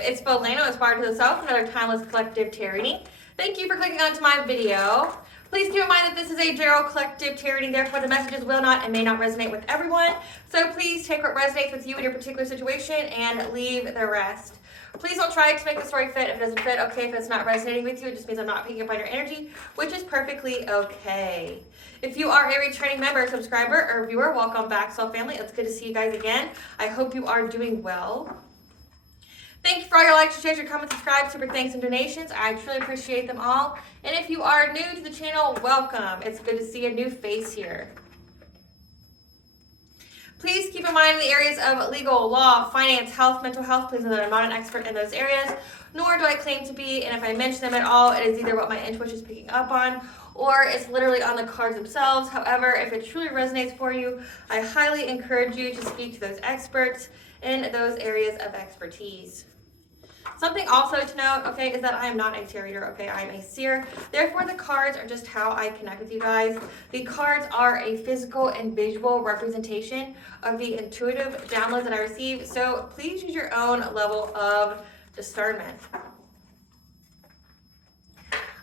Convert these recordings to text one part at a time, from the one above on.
It's Bolano, Inspired to the Self, another timeless collective tarot reading. Thank you for clicking onto my video. Please keep in mind that this is a general collective tarot reading, therefore the messages will not and may not resonate with everyone. So please take what resonates with you in your particular situation and leave the rest. Please don't try to make the story fit. If it doesn't fit, okay. If it's not resonating with you, it just means I'm not picking up on your energy, which is perfectly okay. If you are a returning member, subscriber, or viewer, welcome back, Soul Family. It's good to see you guys again. I hope you are doing well. Thank you for all your likes, shares, your comments, subscribe, super thanks, and donations. I truly appreciate them all. And if you are new to the channel, welcome. It's good to see a new face here. Please keep in mind in the areas of legal, law, finance, health, mental health, please know that I'm not an expert in those areas, nor do I claim to be, and if I mention them at all, it is either what my intuition is picking up on, or it's literally on the cards themselves. However, if it truly resonates for you, I highly encourage you to speak to those experts in those areas of expertise. Something also to note, okay, is that I am not a tarot reader, okay? I am a seer. Therefore, the cards are just how I connect with you guys. The cards are a physical and visual representation of the intuitive downloads that I receive. So please use your own level of discernment.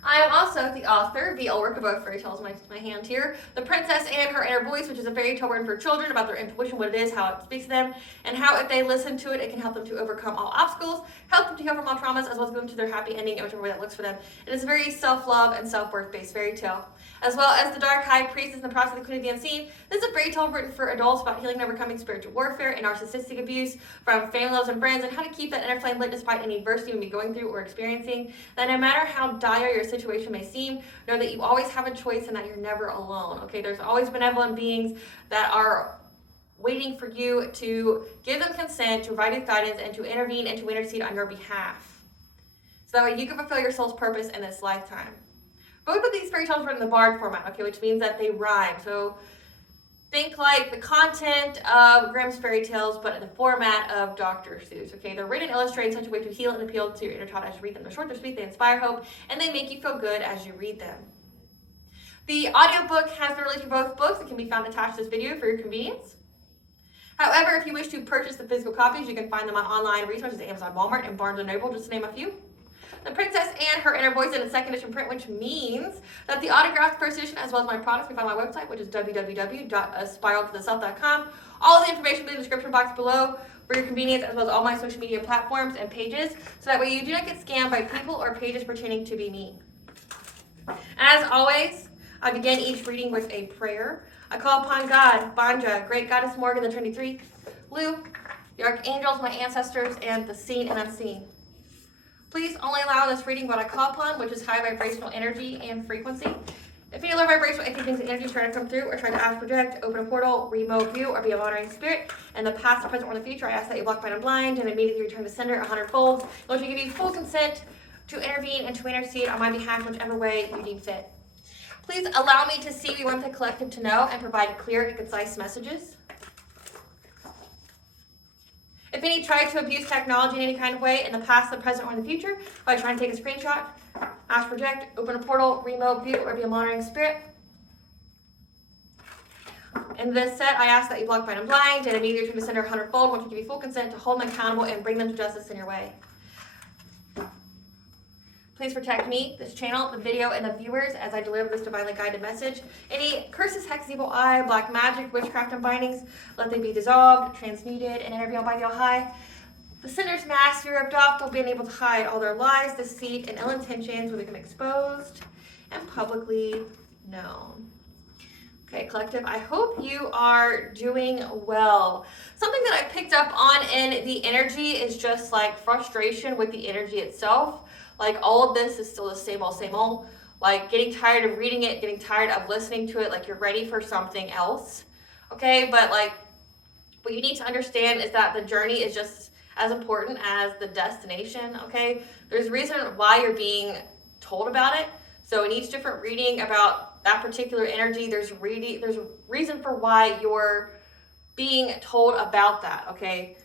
I am also the author, the work of both fairy tales in my hand here, The Princess and Her Inner Voice, which is a fairy tale written for children about their intuition, what it is, how it speaks to them, and how if they listen to it, it can help them to overcome all obstacles, help them to heal from all traumas, as well as go into their happy ending, whichever way that looks for them. It is a very self-love and self-worth based fairy tale. As well as The Dark High Priestess and the Process of the Queen of the Unseen. This is a fairy tale written for adults about healing and overcoming spiritual warfare and narcissistic abuse from family lovers and friends, and how to keep that inner flame lit despite any adversity you may be going through or experiencing. That no matter how dire your situation may seem, know that you always have a choice and that you're never alone. Okay, there's always benevolent beings that are waiting for you to give them consent, to provide you guidance, and to intervene and to intercede on your behalf. So that way you can fulfill your soul's purpose in this lifetime. Both of these fairy tales are in the bard format, okay, which means that they rhyme. So think like the content of Grimm's fairy tales, but in the format of Dr. Seuss, okay? They're written and illustrated in such a way to heal and appeal to your inner child as you read them. They're short, they're sweet, they inspire hope, and they make you feel good as you read them. The audiobook has been released for both books. It can be found attached to this video for your convenience. However, if you wish to purchase the physical copies, you can find them on online resources, Amazon, Walmart, and Barnes & Noble, just to name a few. The Princess and Her Inner Voice in its second edition print, which means that the autographed first edition, as well as my products, can find on my website, which is www.aspiraltotheself.com. All the information will be in the description box below for your convenience, as well as all my social media platforms and pages, so that way you do not get scammed by people or pages pretending to be me. As always, I begin each reading with a prayer. I call upon God, Banja, Great Goddess Morgan, the Trinity Three, Lu, the Archangels, my ancestors, and the seen and unseen. Please only allow this reading what I call upon, which is high vibrational energy and frequency. If any low vibrational things and energy try to come through or try to ask, project, open a portal, remote view, or be a monitoring spirit, in the past, the present, or the future, I ask that you block, mind, and blind, and immediately return to sender 100-fold. In order to give you full consent to intervene and to intercede on my behalf, whichever way you deem fit. Please allow me to see what you want the collective to know and provide clear and concise messages. If any try to abuse technology in any kind of way in the past, the present, or in the future, by trying to take a screenshot, ask, project, open a portal, remote view, or be a monitoring spirit. In this set, I ask that you block, mind, and blind, and immediately return to sender 100-fold, want to give you full consent to hold them accountable and bring them to justice in your way. Please protect me, this channel, the video, and the viewers as I deliver this divinely guided message. Any curses, hex, evil eye, black magic, witchcraft, and bindings, let them be dissolved, transmuted, and intervened by the All-High. The sinner's mask be ripped off, they'll be unable to hide all their lies, deceit, and ill intentions will become exposed and publicly known. Okay, collective, I hope you are doing well. Something that I picked up on in the energy is just like frustration with the energy itself. Like, all of this is still the same old. Like, getting tired of reading it, getting tired of listening to it, like you're ready for something else. Okay, but like, what you need to understand is that the journey is just as important as the destination. Okay, there's a reason why you're being told about it. So in each different reading about that particular energy, there's a reason for why you're being told about that. Okay,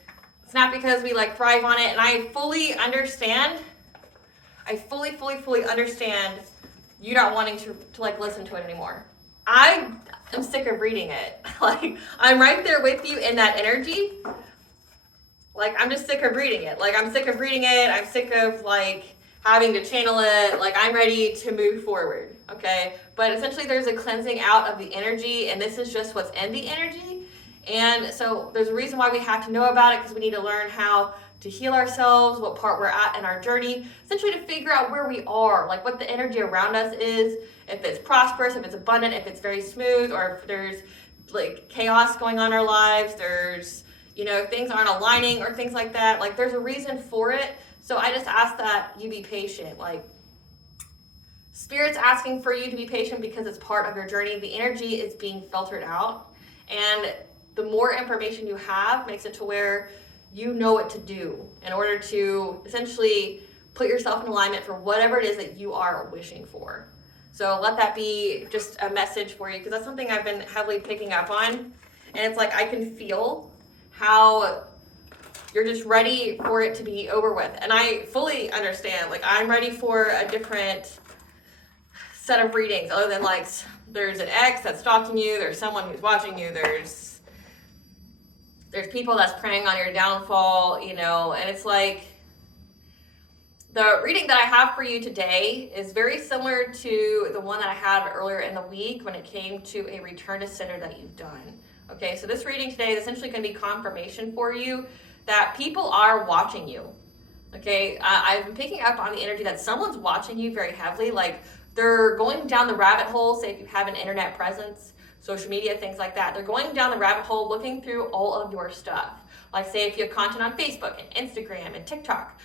it's not because we like thrive on it. And I fully understand. I fully understand you not wanting to like listen to it anymore. I am sick of reading it. Like, I'm right there with you in that energy. Like, I'm just sick of reading it. Like, I'm sick of reading it. I'm sick of like having to channel it. Like, I'm ready to move forward. Okay, but essentially there's a cleansing out of the energy, and this is just what's in the energy. And so there's a reason why we have to know about it, because we need to learn how to heal ourselves, what part we're at in our journey, essentially to figure out where we are, like what the energy around us is, if it's prosperous, if it's abundant, if it's very smooth, or if there's like chaos going on in our lives, there's, if things aren't aligning or things like that. Like, there's a reason for it. So I just ask that you be patient. Like, Spirit's asking for you to be patient because it's part of your journey. The energy is being filtered out, and the more information you have makes it to where you know what to do in order to essentially put yourself in alignment for whatever it is that you are wishing for. So let that be just a message for you, because that's something I've been heavily picking up on. And it's like, I can feel how you're just ready for it to be over with. And I fully understand. Like, I'm ready for a different set of readings, other than like, there's an ex that's stalking you, there's someone who's watching you, there's people that's preying on your downfall, and it's like, the reading that I have for you today is very similar to the one that I had earlier in the week when it came to a return to sender that you've done. Okay, so this reading today is essentially going to be confirmation for you that people are watching you. Okay, I've been picking up on the energy that someone's watching you very heavily. Like, they're going down the rabbit hole, say if you have an internet presence, social media, things like that. They're going down the rabbit hole looking through all of your stuff. Like, say if you have content on Facebook and Instagram and TikTok,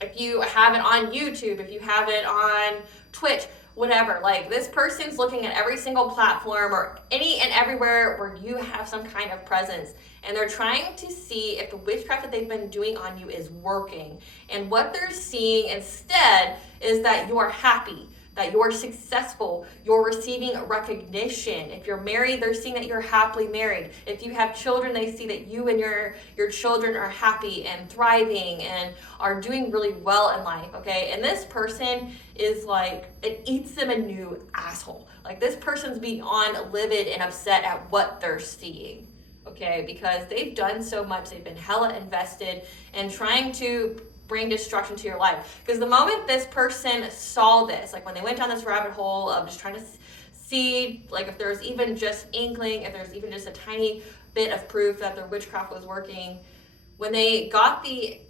if you have it on YouTube, if you have it on Twitch, whatever. Like, this person's looking at every single platform or any and everywhere where you have some kind of presence. And they're trying to see if the witchcraft that they've been doing on you is working. And what they're seeing instead is that you are happy, that you're successful, you're receiving recognition. If you're married, they're seeing that you're happily married. If you have children, they see that you and your children are happy and thriving and are doing really well in life, okay? And this person is like, it eats them a new asshole. Like, this person's beyond livid and upset at what they're seeing, okay? Because they've done so much, they've been hella invested in trying to bring destruction to your life. Because the moment this person saw this, like when they went down this rabbit hole of just trying to see, like, if there's even just inkling, if there's even just a tiny bit of proof that their witchcraft was working, when they got the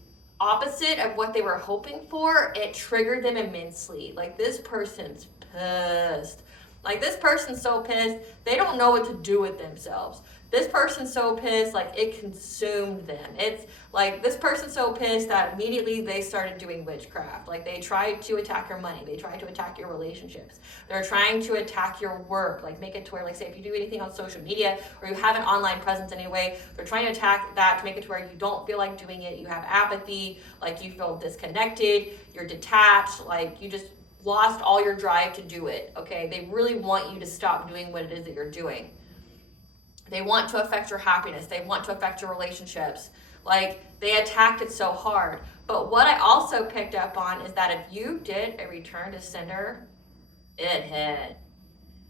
opposite of what they were hoping for, it triggered them immensely. Like, this person's pissed. Like, this person's so pissed, they don't know what to do with themselves. This person's so pissed, like, it consumed them. It's like, this person's so pissed that immediately they started doing witchcraft. Like, they tried to attack your money. They tried to attack your relationships. They're trying to attack your work. Like, make it to where, like, say, if you do anything on social media or you have an online presence anyway, they're trying to attack that to make it to where you don't feel like doing it. You have apathy, like, you feel disconnected, you're detached, like, you just lost all your drive to do it, okay? They really want you to stop doing what it is that you're doing. They want to affect your happiness. They want to affect your relationships. Like, they attacked it so hard. But what I also picked up on is that if you did a return to sender, it hit.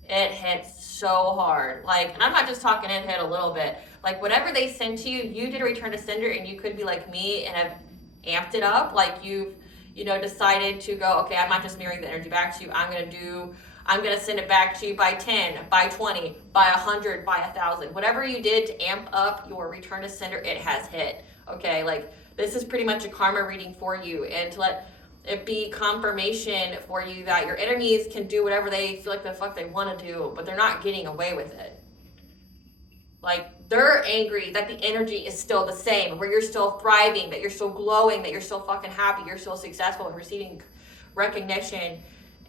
It hit so hard. Like, and I'm not just talking it hit a little bit. Like, whatever they sent to you, you did a return to sender, and you could be like me and have amped it up. Like, you've, decided to go, okay, I'm not just mirroring the energy back to you. I'm going to send it back to you by 10, by 20, by 100, by 1,000. Whatever you did to amp up your return to sender, it has hit. Okay, like, this is pretty much a karma reading for you, and to let it be confirmation for you that your enemies can do whatever they feel like the fuck they want to do, but they're not getting away with it. Like, they're angry that the energy is still the same, where you're still thriving, that you're still glowing, that you're still fucking happy, you're still successful and receiving recognition,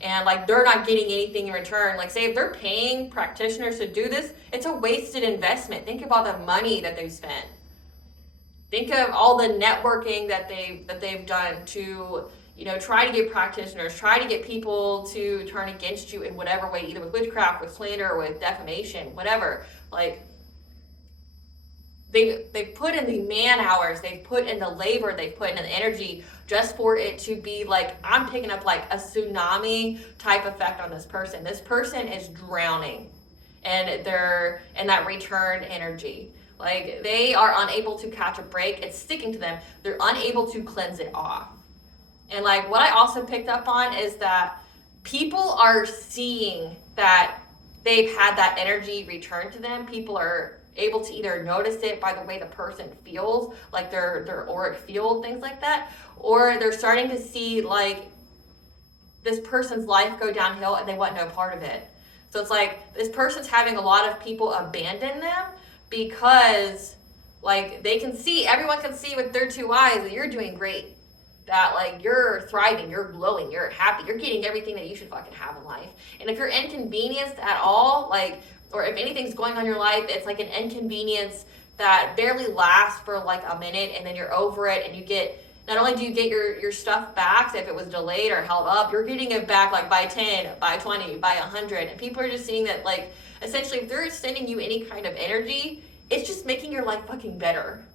and like they're not getting anything in return. Like, say if they're paying practitioners to do this, it's a wasted investment. Think about the money that they've spent. Think of all the networking that they've done to, you know, try to get practitioners, try to get people to turn against you in whatever way, either with witchcraft, with slander, with defamation, whatever. Like, they've put in the man hours, they've put in the labor, they've put in the energy just for it to be like, I'm picking up like a tsunami type effect on this person. This person is drowning, and they're in that return energy. Like, they are unable to catch a break. It's sticking to them. They're unable to cleanse it off. And like, what I also picked up on is that people are seeing that they've had that energy return to them. People are able to either notice it by the way the person feels, like their auric field, things like that, or they're starting to see like this person's life go downhill and they want no part of it. So it's like this person's having a lot of people abandon them because like they can see, everyone can see with their two eyes that you're doing great, that like you're thriving, you're glowing, you're happy, you're getting everything that you should fucking have in life. And if you're inconvenienced at all, like, or if anything's going on in your life, it's like an inconvenience that barely lasts for like a minute, and then you're over it, and you get, not only do you get your stuff back, so if it was delayed or held up, you're getting it back like by 10, by 20, by 100. And people are just seeing that, like, essentially if they're sending you any kind of energy, it's just making your life fucking better.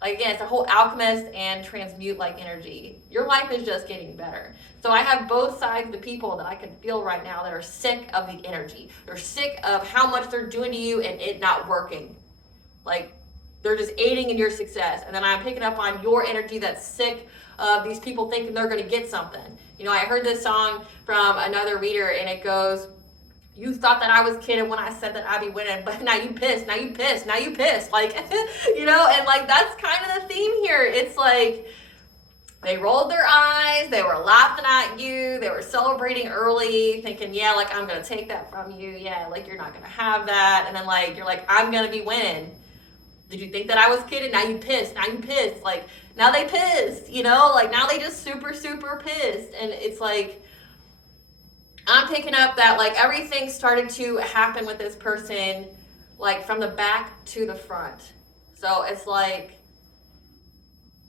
Like, again, it's a whole alchemist and transmute like energy. Your life is just getting better. So I have both sides of the people that I can feel right now that are sick of the energy. They're sick of how much they're doing to you and it not working. Like, they're just aiding in your success. And then I'm picking up on your energy that's sick of these people thinking they're going to get something. You know, I heard this song from another reader, and it goes, you thought that I was kidding when I said that I'd be winning, but now you pissed, now you pissed, now you pissed. Like, you know, and like that's kind of the theme here. It's like they rolled their eyes, they were laughing at you, they were celebrating early, thinking, yeah, like I'm going to take that from you. Yeah, like you're not going to have that. And then like, you're like, I'm going to be winning. Did you think that I was kidding? Now you pissed, now you pissed. Like, now they pissed, you know, like now they just super, super pissed. And it's like, I'm picking up that like everything started to happen with this person like from the back to the front. So it's like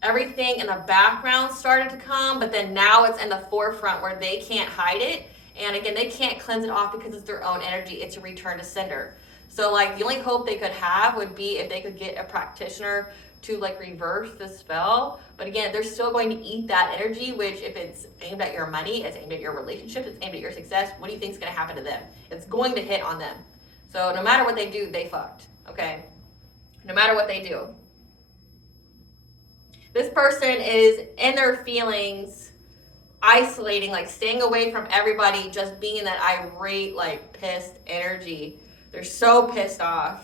everything in the background started to come, but then now it's in the forefront where they can't hide it. And again, they can't cleanse it off because it's their own energy. It's a return to sender. So like the only hope they could have would be if they could get a practitioner to like reverse the spell. But again, they're still going to eat that energy, which if it's aimed at your money, it's aimed at your relationship, it's aimed at your success, what do you think is going to happen to them? It's going to hit on them. So no matter what they do, they fucked, okay? No matter what they do. This person is in their feelings, isolating, like staying away from everybody, just being in that irate, like pissed energy. They're so pissed off.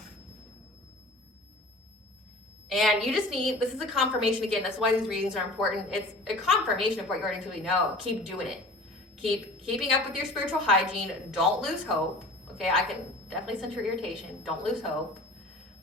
And you just need, this is a confirmation again, that's why these readings are important. It's a confirmation of what you already truly know. Keep doing it. Keeping up with your spiritual hygiene. Don't lose hope. Okay, I can definitely sense your irritation. Don't lose hope.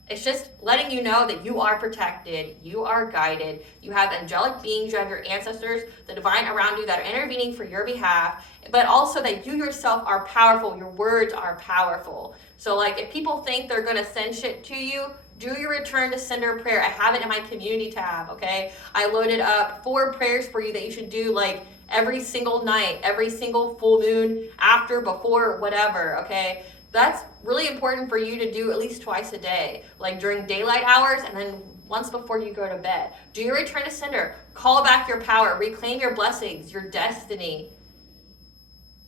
It's just letting you know that you are protected, you are guided, you have angelic beings, you have your ancestors, the divine around you that are intervening for your behalf, but also that you yourself are powerful, your words are powerful. So like if people think they're gonna send shit to you, do your return to sender prayer. I have it in my community tab, okay? I loaded up 4 prayers for you that you should do like every single night, every single full moon, after, before, whatever, okay? That's really important for you to do at least twice a day, like during daylight hours and then once before you go to bed. Do your return to sender. Call back your power. Reclaim your blessings, your destiny.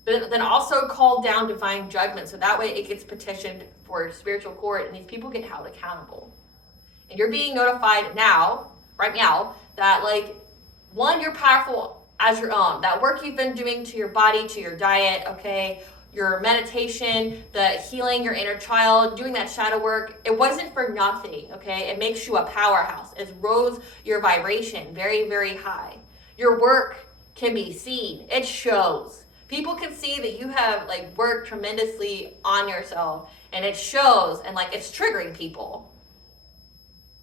But then also call down divine judgment so that way it gets petitioned for spiritual court and these people get held accountable. And you're being notified now, right now, that like, one, you're powerful as your own. That work you've been doing to your body, to your diet, okay, your meditation, the healing your inner child, doing that shadow work, it wasn't for nothing, okay? It makes you a powerhouse. It rose your vibration very, very high. Your work can be seen. It shows. People can see that you have like worked tremendously on yourself, and it shows, and like it's triggering people.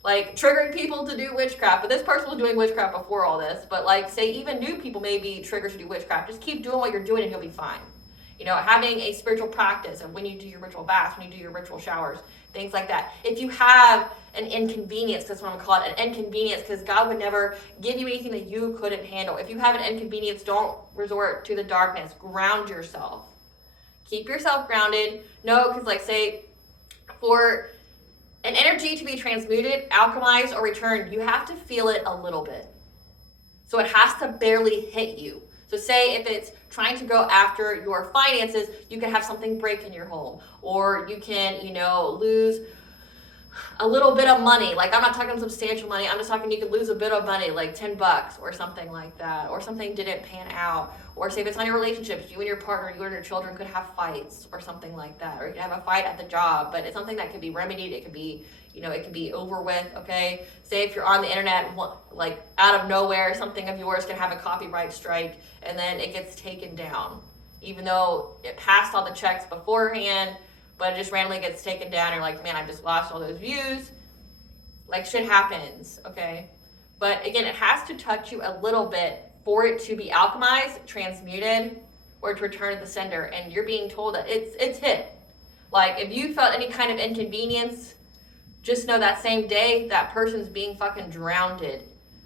like triggering people to do witchcraft. But this person was doing witchcraft before all this. But like, say even new people may be triggered to do witchcraft. Just keep doing what you're doing and you'll be fine. You know, having a spiritual practice of when you do your ritual baths, when you do your ritual showers, things like that. If you have an inconvenience, that's what I'm gonna call it, an inconvenience, because God would never give you anything that you couldn't handle. If you have an inconvenience, don't resort to the darkness. Ground yourself. Keep yourself grounded. No, because like say, for an energy to be transmuted, alchemized, or returned, you have to feel it a little bit. So it has to barely hit you. So say if it's trying to go after your finances, you can have something break in your home. Or you can, you know, lose a little bit of money. Like, I'm not talking substantial money. I'm just talking you could lose a bit of money, like $10 or something like that. Or something didn't pan out. Or say if it's on your relationships, you and your partner, you and your children could have fights or something like that. Or you could have a fight at the job. But it's something that could be remedied. It could be, you know, it could be over with, okay? Say if you're on the internet, like out of nowhere, something of yours can have a copyright strike and then it gets taken down. Even though it passed all the checks beforehand, but it just randomly gets taken down. You're like, man, I just lost all those views. Like, shit happens, okay? But again, it has to touch you a little bit for it to be alchemized, transmuted, or to return to the sender. And you're being told that it's hit. Like, if you felt any kind of inconvenience, just know that same day, that person's being fucking drowned.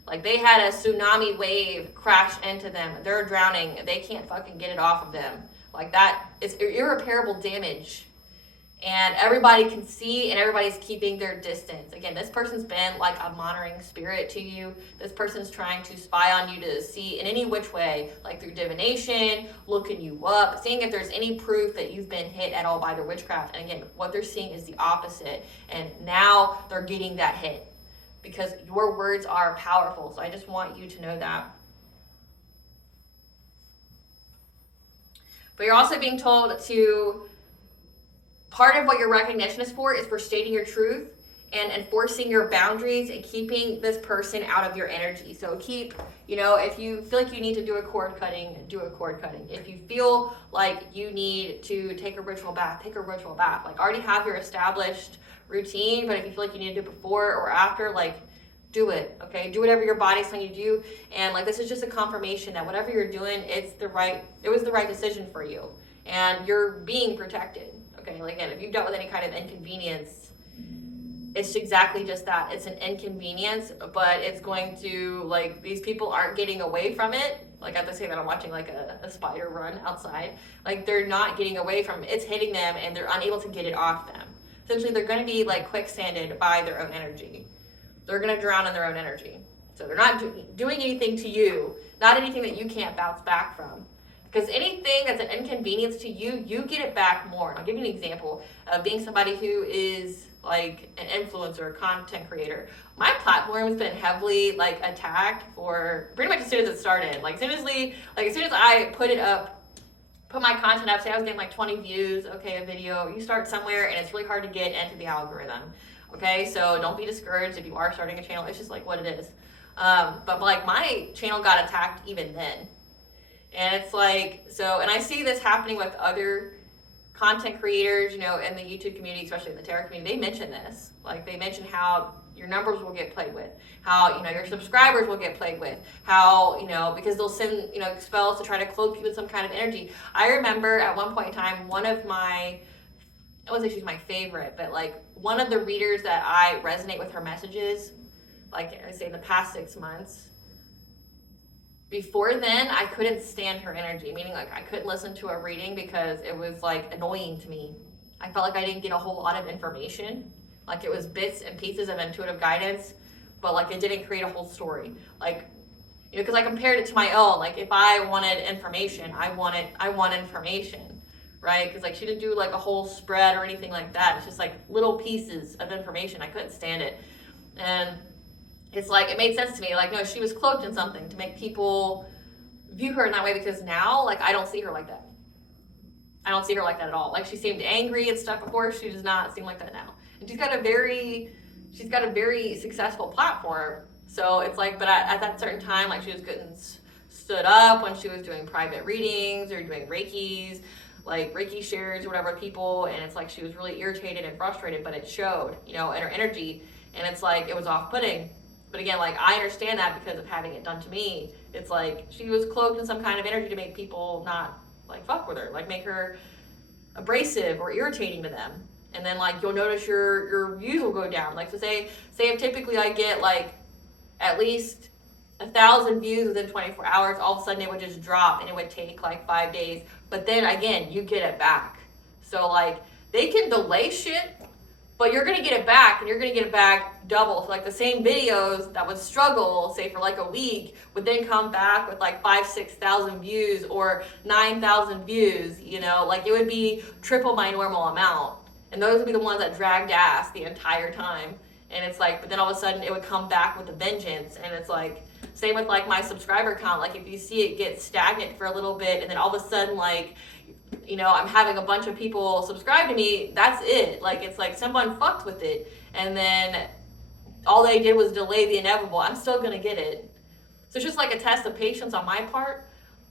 Like, they had a tsunami wave crash into them. They're drowning. They can't fucking get it off of them. Like, that is irreparable damage. And everybody can see, and everybody's keeping their distance. Again, this person's been like a monitoring spirit to you. This person's trying to spy on you to see in any which way, like through divination, looking you up, seeing if there's any proof that you've been hit at all by their witchcraft. And again, what they're seeing is the opposite. And now they're getting that hit because your words are powerful. So I just want you to know that. But you're also being told to, part of what your recognition is for stating your truth and enforcing your boundaries and keeping this person out of your energy. So keep, you know, if you feel like you need to do a cord cutting, do a cord cutting. If you feel like you need to take a ritual bath, take a ritual bath. Like, already have your established routine, but if you feel like you need to do it before or after, like, do it, okay? Do whatever your body's telling you to do. And like, this is just a confirmation that whatever you're doing, it was the right decision for you. And you're being protected. Okay, like, again, if you've dealt with any kind of inconvenience, it's exactly just that. It's an inconvenience, but it's going to, like, these people aren't getting away from it. Like, I have to say that I'm watching, like, a spider run outside. Like, they're not getting away from it. It's hitting them, and they're unable to get it off them. Essentially, they're going to be, like, quicksanded by their own energy. They're going to drown in their own energy. So they're not doing anything to you, not anything that you can't bounce back from. Because anything that's an inconvenience to you, you get it back more. And I'll give you an example of being somebody who is like an influencer, content creator. My platform has been heavily like attacked for pretty much as soon as it started. Like as soon as I put it up, put my content up, say I was getting like 20 views, okay, a video, you start somewhere and it's really hard to get into the algorithm. Okay, so don't be discouraged if you are starting a channel. It's just like what it is. But like my channel got attacked even then. And it's like, so, and I see this happening with other content creators, you know, in the YouTube community, especially in the tarot community. They mention this. Like, they mention how your numbers will get played with, how, you know, your subscribers will get played with, how, you know, because they'll send, you know, spells to try to cloak you with some kind of energy. I remember at one point in time, one of my, I wouldn't say she's my favorite, but like one of the readers that I resonate with her messages, like I say in the past 6 months, before then, I couldn't stand her energy, meaning like I couldn't listen to a reading because it was like annoying to me. I felt like I didn't get a whole lot of information. Like it was bits and pieces of intuitive guidance, but like it didn't create a whole story. Like, you know, because I compared it to my own. Like if I wanted information, I want information, right? Because like she didn't do like a whole spread or anything like that. It's just like little pieces of information. I couldn't stand it. And it's like, it made sense to me. Like, no, she was cloaked in something to make people view her in that way, because now, like, I don't see her like that. I don't see her like that at all. Like, she seemed angry and stuff before. She does not seem like that now. And she's got a very successful platform. So it's like, but at that certain time, like, she was getting stood up when she was doing private readings or doing Reikis, like Reiki shares or whatever with people. And it's like, she was really irritated and frustrated, but it showed, you know, in her energy. And it's like, it was off-putting. But again, like, I understand that because of having it done to me. It's like, she was cloaked in some kind of energy to make people not, like, fuck with her. Like, make her abrasive or irritating to them. And then, like, you'll notice your views will go down. Like, so say if typically I get, like, at least 1,000 views within 24 hours, all of a sudden it would just drop and it would take, like, 5 days. But then, again, you get it back. So, like, they can delay shit, but you're going to get it back, and you're going to get it back double. So, like, the same videos that would struggle, say, for, like, a week, would then come back with, like, 5,000-6,000 views or 9,000 views, you know? Like, it would be triple my normal amount. And those would be the ones that dragged ass the entire time. And it's like, but then all of a sudden, it would come back with a vengeance. And it's like, same with, like, my subscriber count. Like, if you see it get stagnant for a little bit, and then all of a sudden, like, you know, I'm having a bunch of people subscribe to me, that's it. Like, it's like someone fucked with it, and then all they did was delay the inevitable. I'm still gonna get it. So it's just like a test of patience on my part,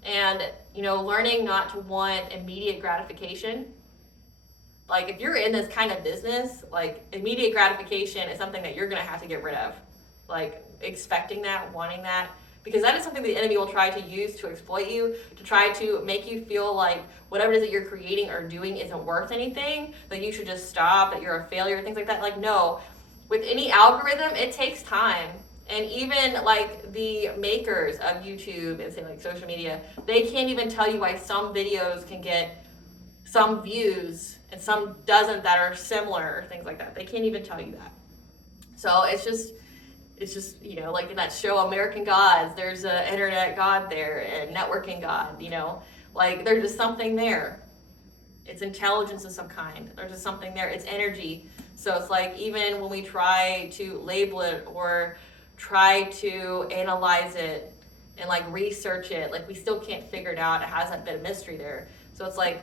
and, you know, learning not to want immediate gratification. Like, if you're in this kind of business, like, immediate gratification is something that you're gonna have to get rid of. Like, expecting that, wanting that, because that is something the enemy will try to use to exploit you, to try to make you feel like whatever it is that you're creating or doing isn't worth anything, that you should just stop, that you're a failure, things like that. Like, no. With any algorithm, it takes time. And even, like, the makers of YouTube and, say, like, social media, they can't even tell you why some videos can get some views and some doesn't that are similar or things like that. They can't even tell you that. So it's just, you know, like in that show American Gods, there's an internet god there and networking god, you know, like there's just something there. It's intelligence of some kind. There's just something there. It's energy. So it's like, even when we try to label it or try to analyze it and, like, research it, like, we still can't figure it out. It has that bit of mystery there. So it's like,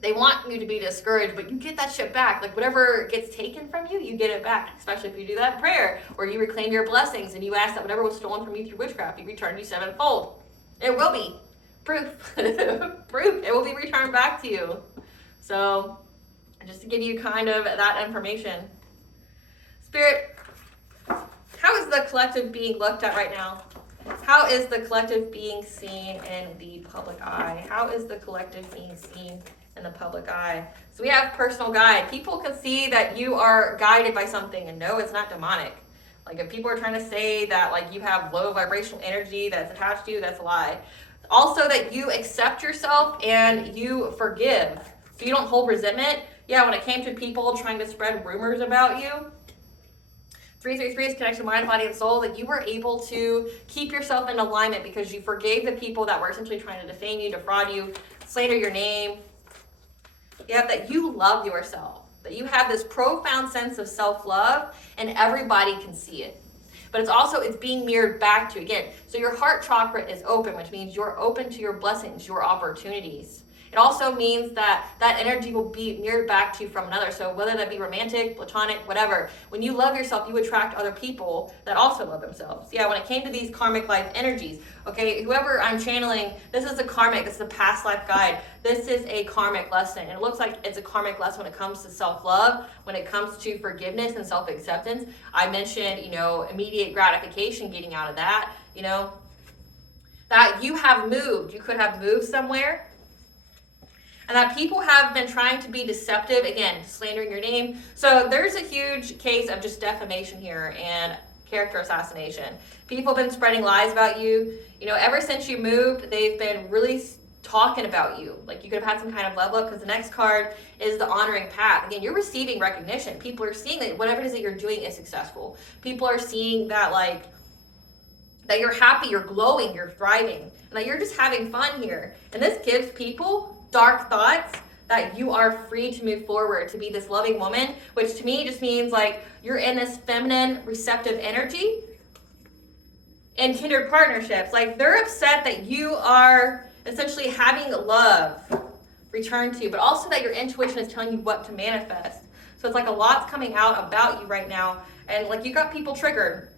they want you to be discouraged, but you get that shit back. Like, whatever gets taken from you, you get it back. Especially if you do that in prayer, or you reclaim your blessings and you ask that whatever was stolen from you through witchcraft be returned to you sevenfold. It will be. Proof. Proof. It will be returned back to you. So, just to give you kind of that information. Spirit, how is the collective being looked at right now? How is the collective being seen in the public eye? How is the collective being seen in the public eye? So we have personal guide. People can see that you are guided by something, and no, it's not demonic. Like, if people are trying to say that, like, you have low vibrational energy that's attached to you, that's a lie. Also, that you accept yourself and you forgive. So you don't hold resentment. Yeah, when it came to people trying to spread rumors about you, 333 is connection, mind, body, and soul, that you were able to keep yourself in alignment because you forgave the people that were essentially trying to defame you, defraud you, slander your name. Yeah, that you love yourself, that you have this profound sense of self-love, and everybody can see it. But it's being mirrored back to you again. So your heart chakra is open, which means you're open to your blessings, your opportunities. It also means that that energy will be mirrored back to you from another. So whether that be romantic, platonic, whatever, when you love yourself, you attract other people that also love themselves. Yeah, when it came to these karmic life energies, okay, whoever I'm channeling, this is a karmic, this is a past life guide. This is a karmic lesson. And it looks like it's a karmic lesson when it comes to self-love, when it comes to forgiveness and self-acceptance. I mentioned, you know, immediate gratification, getting out of that, you know, that you have moved. You could have moved somewhere. And that people have been trying to be deceptive, again, slandering your name. So there's a huge case of just defamation here and character assassination. People have been spreading lies about you. You know, ever since you moved, they've been really talking about you. Like, you could have had some kind of level up, because the next card is the honoring path. Again, you're receiving recognition. People are seeing that whatever it is that you're doing is successful. People are seeing that, like, that you're happy, you're glowing, you're thriving, and that you're just having fun here. And this gives people dark thoughts that you are free to move forward, to be this loving woman, which to me just means, like, you're in this feminine receptive energy in kindred partnerships. Like, they're upset that you are essentially having love returned to you, but also that your intuition is telling you what to manifest. So it's like a lot's coming out about you right now, and, like, you got people triggered.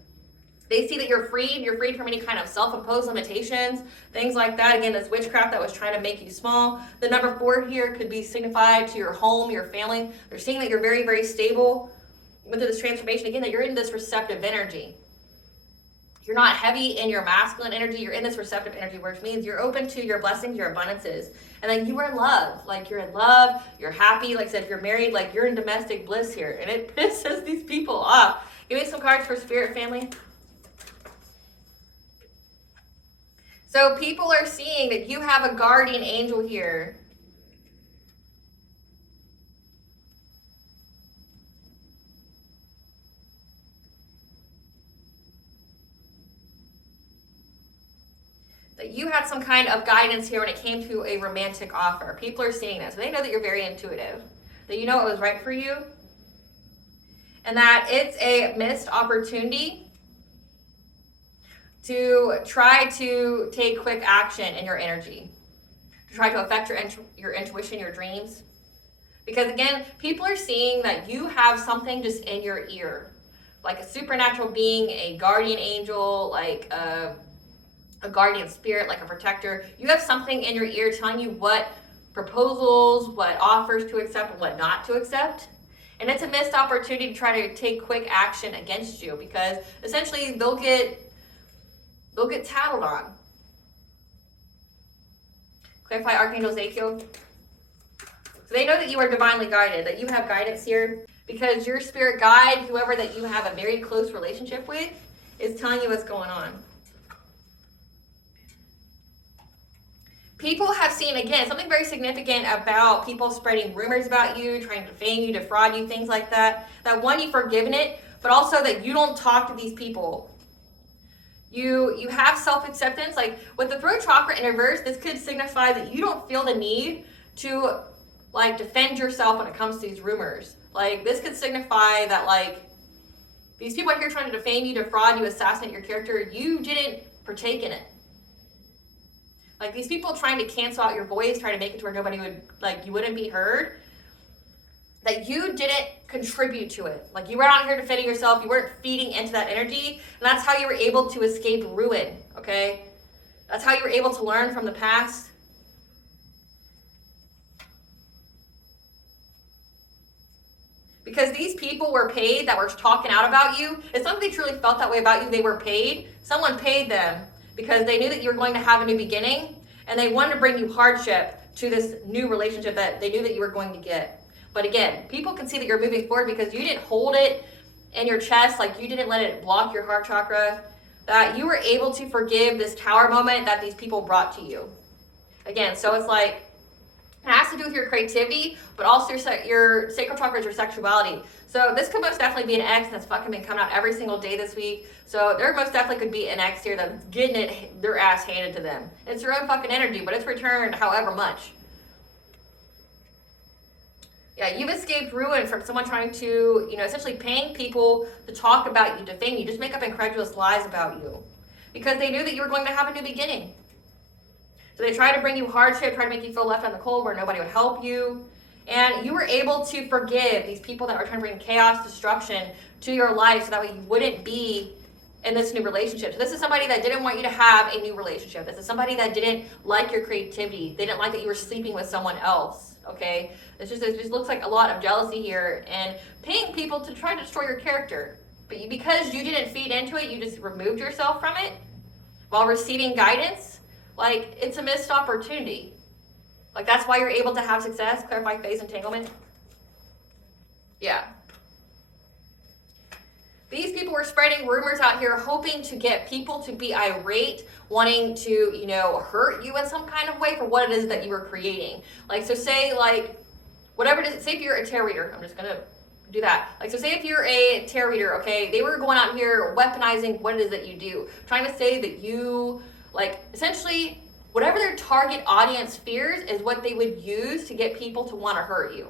They see that you're freed from any kind of self-imposed limitations, things like that. Again, this witchcraft that was trying to make you small. The number 4 here could be signified to your home, your family. They're seeing that you're very, very stable. went through this transformation again, that you're in this receptive energy. You're not heavy in your masculine energy. You're in this receptive energy, which means you're open to your blessings, your abundances. And then you are in love. Like, you're in love. You're happy. Like I said, if you're married, like, you're in domestic bliss here. And it pisses these people off. Give me some cards for spirit, family. So people are seeing that you have a guardian angel here. That you had some kind of guidance here when it came to a romantic offer. People are seeing this. So they know that you're very intuitive. That you know what was right for you. And that it's a missed opportunity to try to take quick action in your energy. To try to affect your intuition, your dreams. Because again, people are seeing that you have something just in your ear. Like a supernatural being, a guardian angel, like a guardian spirit, like a protector. You have something in your ear telling you what proposals, what offers to accept, and what not to accept. And it's a missed opportunity to try to take quick action against you, because essentially they'll get tattled on. Clarify Archangel Ezekiel. So they know that you are divinely guided, that you have guidance here, because your spirit guide, whoever that you have a very close relationship with, is telling you what's going on. People have seen, again, something very significant about people spreading rumors about you, trying to defame you, defraud you, things like that. That one, you've forgiven it, but also that you don't talk to these people. You have self-acceptance. Like with the throat chakra in reverse, this could signify that you don't feel the need to like defend yourself when it comes to these rumors. Like this could signify that like these people out here trying to defame you, defraud you, assassinate your character, you didn't partake in it. Like these people trying to cancel out your voice, trying to make it to where nobody would, like you wouldn't be heard, that you didn't contribute to it. Like you were out here defending yourself, you weren't feeding into that energy, and that's how you were able to escape ruin, okay? That's how you were able to learn from the past. Because these people were paid that were talking out about you. It's not that they truly felt that way about you, they were paid. Someone paid them because they knew that you were going to have a new beginning, and they wanted to bring you hardship to this new relationship that they knew that you were going to get. But again, people can see that you're moving forward because you didn't hold it in your chest, like you didn't let it block your heart chakra, that you were able to forgive this tower moment that these people brought to you. Again, so it's like, it has to do with your creativity, but also your sacral chakra is your sexuality. So this could most definitely be an ex that's fucking been coming out every single day this week. So there most definitely could be an ex here that's getting their ass handed to them. It's their own fucking energy, but it's returned however much. Yeah, you've escaped ruin from someone trying to, essentially paying people to talk about you, defame you, just make up incredulous lies about you. Because they knew that you were going to have a new beginning. So they tried to bring you hardship, try to make you feel left on the cold where nobody would help you. And you were able to forgive these people that were trying to bring chaos, destruction to your life so that way you wouldn't be in this new relationship. So this is somebody that didn't want you to have a new relationship. This is somebody that didn't like your creativity. They didn't like that you were sleeping with someone else, okay? It just looks like a lot of jealousy here and paying people to try to destroy your character. But because you didn't feed into it, you just removed yourself from it while receiving guidance. Like, it's a missed opportunity. Like, that's why you're able to have success. Clarify phase entanglement. Yeah. These people were spreading rumors out here, hoping to get people to be irate, wanting to, hurt you in some kind of way for what it is that you were creating. Like, so say, like, whatever it is, say if you're a tarot reader, I'm just going to do that. Like, so say if you're a tarot reader, okay, they were going out here weaponizing what it is that you do, trying to say that you, like, essentially, whatever their target audience fears is what they would use to get people to want to hurt you.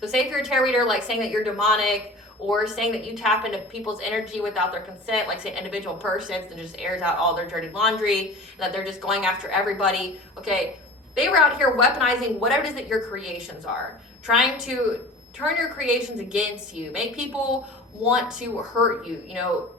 So say if you're a tarot reader, like saying that you're demonic, or saying that you tap into people's energy without their consent, like say individual persons that just airs out all their dirty laundry, and that they're just going after everybody. Okay, they were out here weaponizing whatever it is that your creations are, trying to turn your creations against you, make people want to hurt you,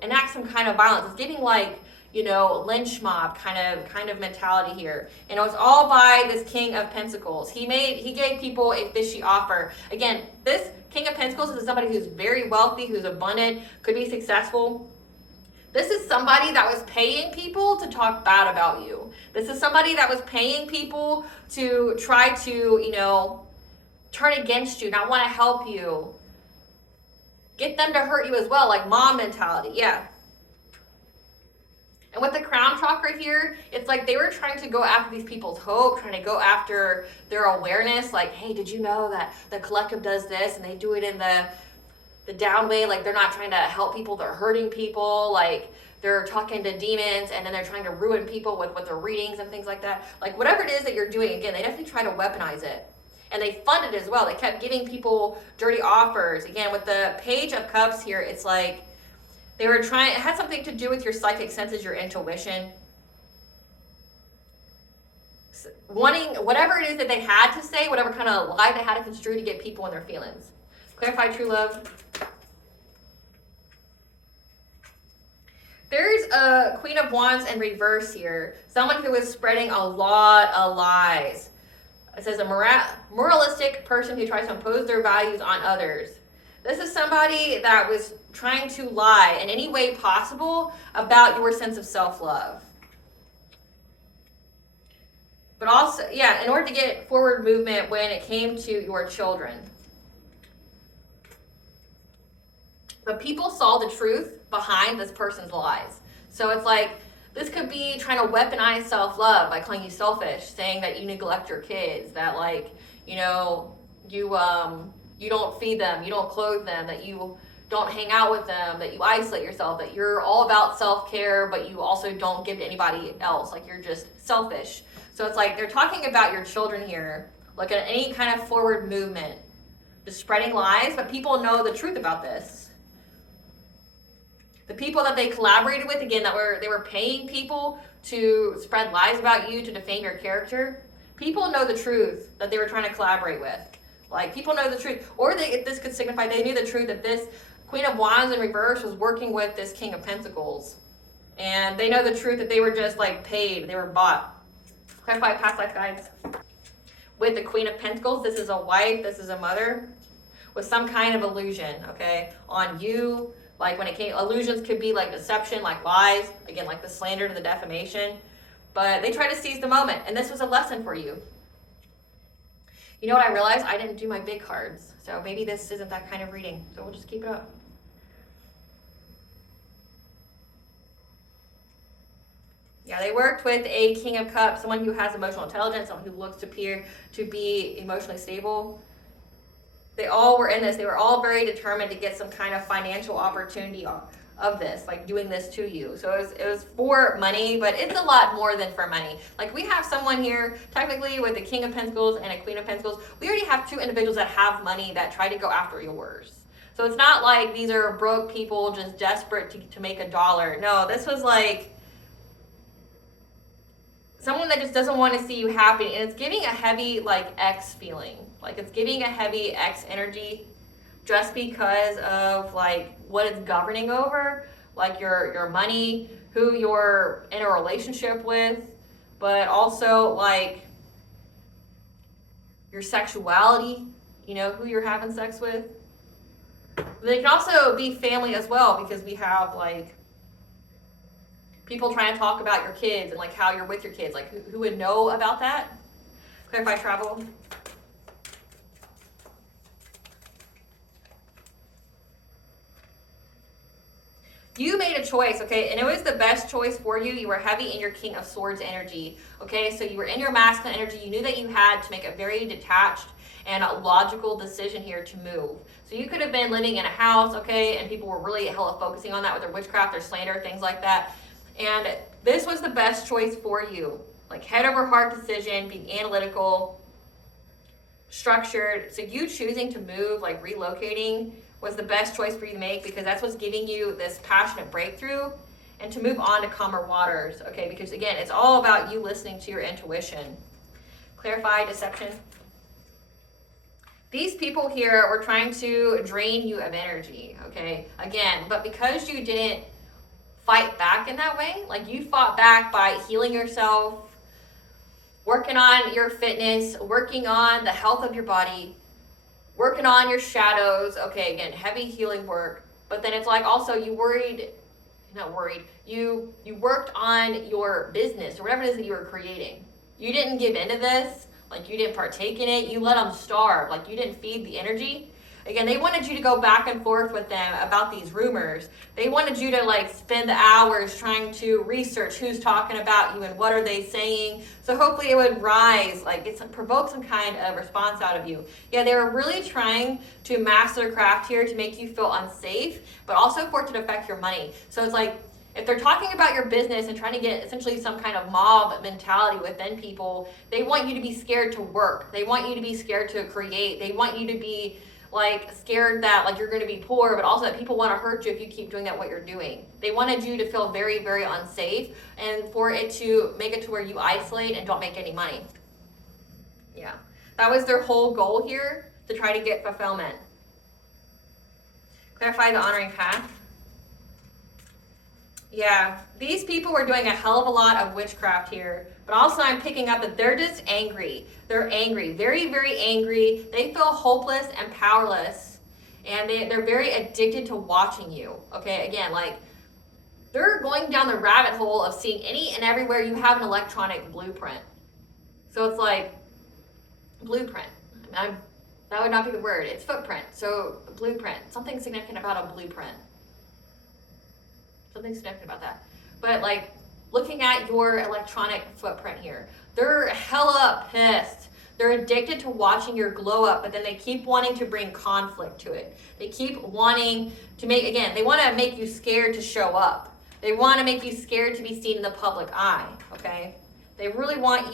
enact some kind of violence. It's giving like, lynch mob kind of mentality here. And it was all by this King of Pentacles. He gave people a fishy offer. Again, this King of Pentacles is somebody who's very wealthy, who's abundant, could be successful. This is somebody that was paying people to talk bad about you. This is somebody that was paying people to try to, turn against you, not want to help you. Get them to hurt you as well, like mom mentality, yeah. And with the crown chakra here, it's like they were trying to go after these people's hope, trying to go after their awareness, like, hey, did you know that the collective does this? And they do it in the down way, like they're not trying to help people, they're hurting people, like they're talking to demons, and then they're trying to ruin people with their readings and things like that. Like whatever it is that you're doing, again, they definitely try to weaponize it. And they funded it as well. They kept giving people dirty offers. Again, with the Page of Cups here, it's like they were trying, it had something to do with your psychic senses, your intuition. Wanting whatever it is that they had to say, whatever kind of lie they had to construe to get people in their feelings. Clarify true love. There's a Queen of Wands in reverse here. Someone who is spreading a lot of lies. It says a moralistic person who tries to impose their values on others. This is somebody that was trying to lie in any way possible about your sense of self-love. But also, yeah, in order to get forward movement when it came to your children. But people saw the truth behind this person's lies. So it's like, this could be trying to weaponize self-love by calling you selfish, saying that you neglect your kids, that you don't feed them, you don't clothe them, that you don't hang out with them, that you isolate yourself, that you're all about self-care, but you also don't give to anybody else, like you're just selfish. So it's like they're talking about your children here, like at any kind of forward movement, just spreading lies, but people know the truth about this. The people that they collaborated with, again, they were paying people to spread lies about you, to defame your character. People know the truth that they were trying to collaborate with. Like, people know the truth. Or this could signify they knew the truth that this Queen of Wands in reverse was working with this King of Pentacles. And they know the truth that they were just like paid, they were bought. Clarify past life guides. With the Queen of Pentacles, this is a wife, this is a mother, with some kind of illusion, okay, on you. Like when it came, illusions could be like deception, like lies, again, like the slander to the defamation. But they try to seize the moment, and this was a lesson for you. You know what I realized? I didn't do my big cards, so maybe this isn't that kind of reading. So we'll just keep it up. Yeah, they worked with a King of Cups, someone who has emotional intelligence, someone who looks to appear to be emotionally stable. They all were in this. They were all very determined to get some kind of financial opportunity of this, like doing this to you. So it was for money, but it's a lot more than for money. Like we have someone here, technically with a King of Pentacles and a Queen of Pentacles, we already have two individuals that have money that try to go after yours. So it's not like these are broke people just desperate to make a dollar. No, this was like someone that just doesn't want to see you happy, and it's giving a heavy like X feeling. Like it's giving a heavy X energy just because of like what it's governing over, like your money, who you're in a relationship with, but also like your sexuality, who you're having sex with. But they can also be family as well, because we have like people trying to talk about your kids and like how you're with your kids, like who would know about that? Clarify travel. You made a choice, okay, and it was the best choice for you. You were heavy in your King of Swords energy, okay, so you were in your masculine energy. You knew that you had to make a very detached and a logical decision here to move. So you could have been living in a house, okay, and people were really hella focusing on that with their witchcraft, their slander, things like that. And this was the best choice for you, like head over heart decision, being analytical, structured. So you choosing to move, like relocating, was the best choice for you to make, because that's what's giving you this passionate breakthrough and to move on to calmer waters, okay? Because again, it's all about you listening to your intuition. Clarify deception. These people here were trying to drain you of energy, okay? Again, but because you didn't fight back in that way. Like you fought back by healing yourself, working on your fitness, working on the health of your body, working on your shadows. Okay, again, heavy healing work. But then it's like also you worked on your business or whatever it is that you were creating. You didn't give into this, like you didn't partake in it. You let them starve, like you didn't feed the energy. Again, they wanted you to go back and forth with them about these rumors. They wanted you to like spend the hours trying to research who's talking about you and what are they saying. So hopefully it would rise, like provoke some kind of response out of you. Yeah, they were really trying to master their craft here to make you feel unsafe, but also for it to affect your money. So it's like, if they're talking about your business and trying to get essentially some kind of mob mentality within people, they want you to be scared to work. They want you to be scared to create. They want you to be like scared that like you're going to be poor, but also that people want to hurt you if you keep doing that what you're doing. They wanted you to feel very, very unsafe and for it to make it to where you isolate and don't make any money. Yeah, that was their whole goal here, to try to get fulfillment. Clarify the honoring path. Yeah, these people were doing a hell of a lot of witchcraft here, but also I'm picking up that they're just angry. They're angry, very, very angry. They feel hopeless and powerless, and they're very addicted to watching you. Okay, again, like they're going down the rabbit hole of seeing any and everywhere you have an electronic blueprint. So it's like blueprint. That would not be the word. It's footprint. So blueprint, something significant about a blueprint. Something significant about that. But like looking at your electronic footprint here, they're hella pissed. They're addicted to watching your glow up, but then they keep wanting to bring conflict to it. They keep wanting to they want to make you scared to show up. They want to make you scared to be seen in the public eye, okay? They really want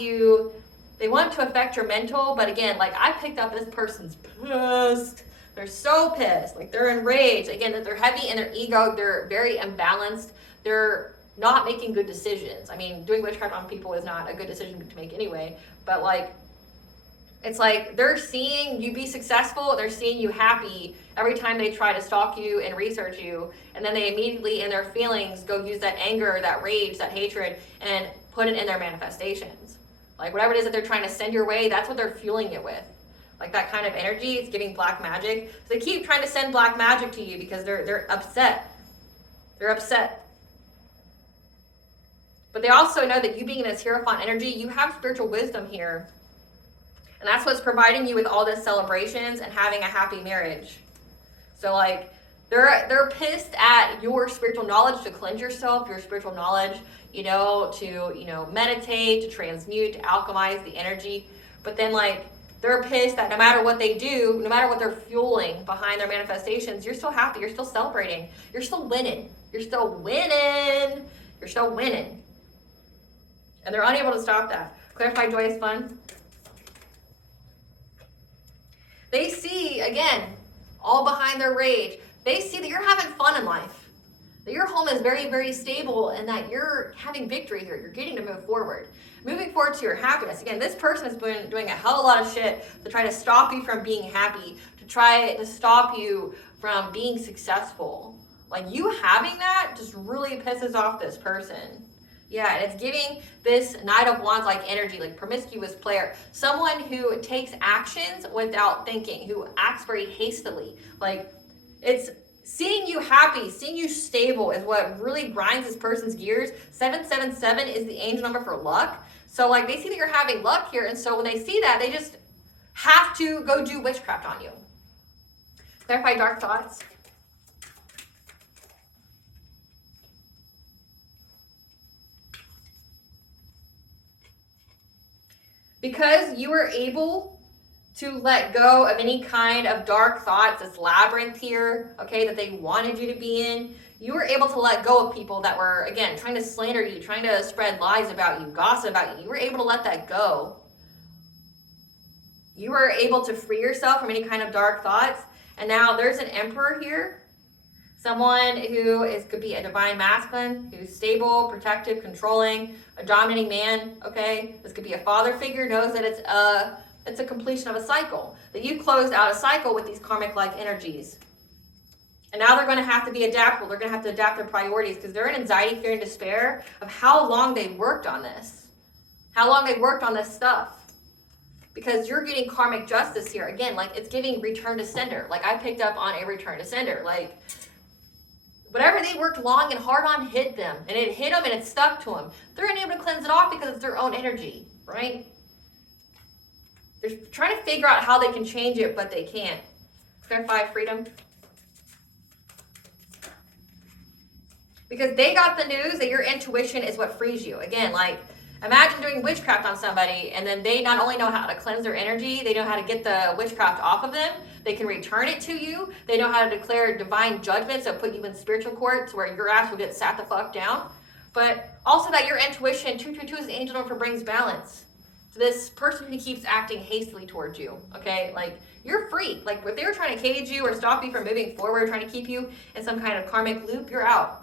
they want to affect your mental, but again, like I picked up this person's pissed. They're so pissed, like they're enraged. Again, that they're heavy in their ego, they're very imbalanced. They're not making good decisions. I mean, doing witchcraft on people is not a good decision to make anyway, but like, it's like they're seeing you be successful, they're seeing you happy every time they try to stalk you and research you, and then they immediately in their feelings go use that anger, that rage, that hatred, and put it in their manifestations. Like whatever it is that they're trying to send your way, that's what they're fueling it with. Like that kind of energy, it's giving black magic. So they keep trying to send black magic to you because they're upset. They're upset. But they also know that you being in this Hierophant energy, you have spiritual wisdom here. And that's what's providing you with all this celebrations and having a happy marriage. So like, they're pissed at your spiritual knowledge to cleanse yourself, your spiritual knowledge, to meditate, to transmute, to alchemize the energy. But then like, they're pissed that no matter what they do, no matter what they're fueling behind their manifestations, you're still happy, you're still celebrating, you're still winning, you're still winning, you're still winning. And they're unable to stop that. Clarify joyous fun. They see, again, all behind their rage, they see that you're having fun in life, that your home is very, very stable, and that you're having victory here. You're getting to move forward. Moving forward to your happiness. Again, this person has been doing a hell of a lot of shit to try to stop you from being happy, to try to stop you from being successful. Like you having that just really pisses off this person. Yeah, and it's giving this Knight of Wands like energy, like promiscuous player, someone who takes actions without thinking, who acts very hastily. Like it's seeing you happy, seeing you stable is what really grinds this person's gears. 777 is the angel number for luck. So like they see that you're having luck here, and so when they see that, they just have to go do witchcraft on you. Clarify dark thoughts. Because you were able to let go of any kind of dark thoughts, this labyrinth here, okay, that they wanted you to be in, you were able to let go of people that were, again, trying to slander you, trying to spread lies about you, gossip about you. You were able to let that go. You were able to free yourself from any kind of dark thoughts. And now there's an emperor here. Someone who could be a divine masculine, who's stable, protective, controlling, a dominating man, okay? This could be a father figure, knows that it's a completion of a cycle. That you've closed out a cycle with these karmic-like energies. And now they're going to have to be adaptable. They're going to have to adapt their priorities because they're in anxiety, fear, and despair of how long they worked on this. How long they worked on this stuff. Because you're getting karmic justice here. Again, like it's giving return to sender. Like I picked up on a return to sender. Like whatever they worked long and hard on hit them. And it hit them and it stuck to them. They're unable to cleanse it off because it's their own energy, right? They're trying to figure out how they can change it, but they can't. Clarify freedom. Because they got the news that your intuition is what frees you. Again, like imagine doing witchcraft on somebody and then they not only know how to cleanse their energy, they know how to get the witchcraft off of them. They can return it to you. They know how to declare divine judgment, so put you in spiritual courts where your ass will get sat the fuck down. But also that your intuition, 222 is the angel number, brings balance. So this person who keeps acting hastily towards you, okay? Like, you're free. Like, if they were trying to cage you or stop you from moving forward, trying to keep you in some kind of karmic loop, you're out.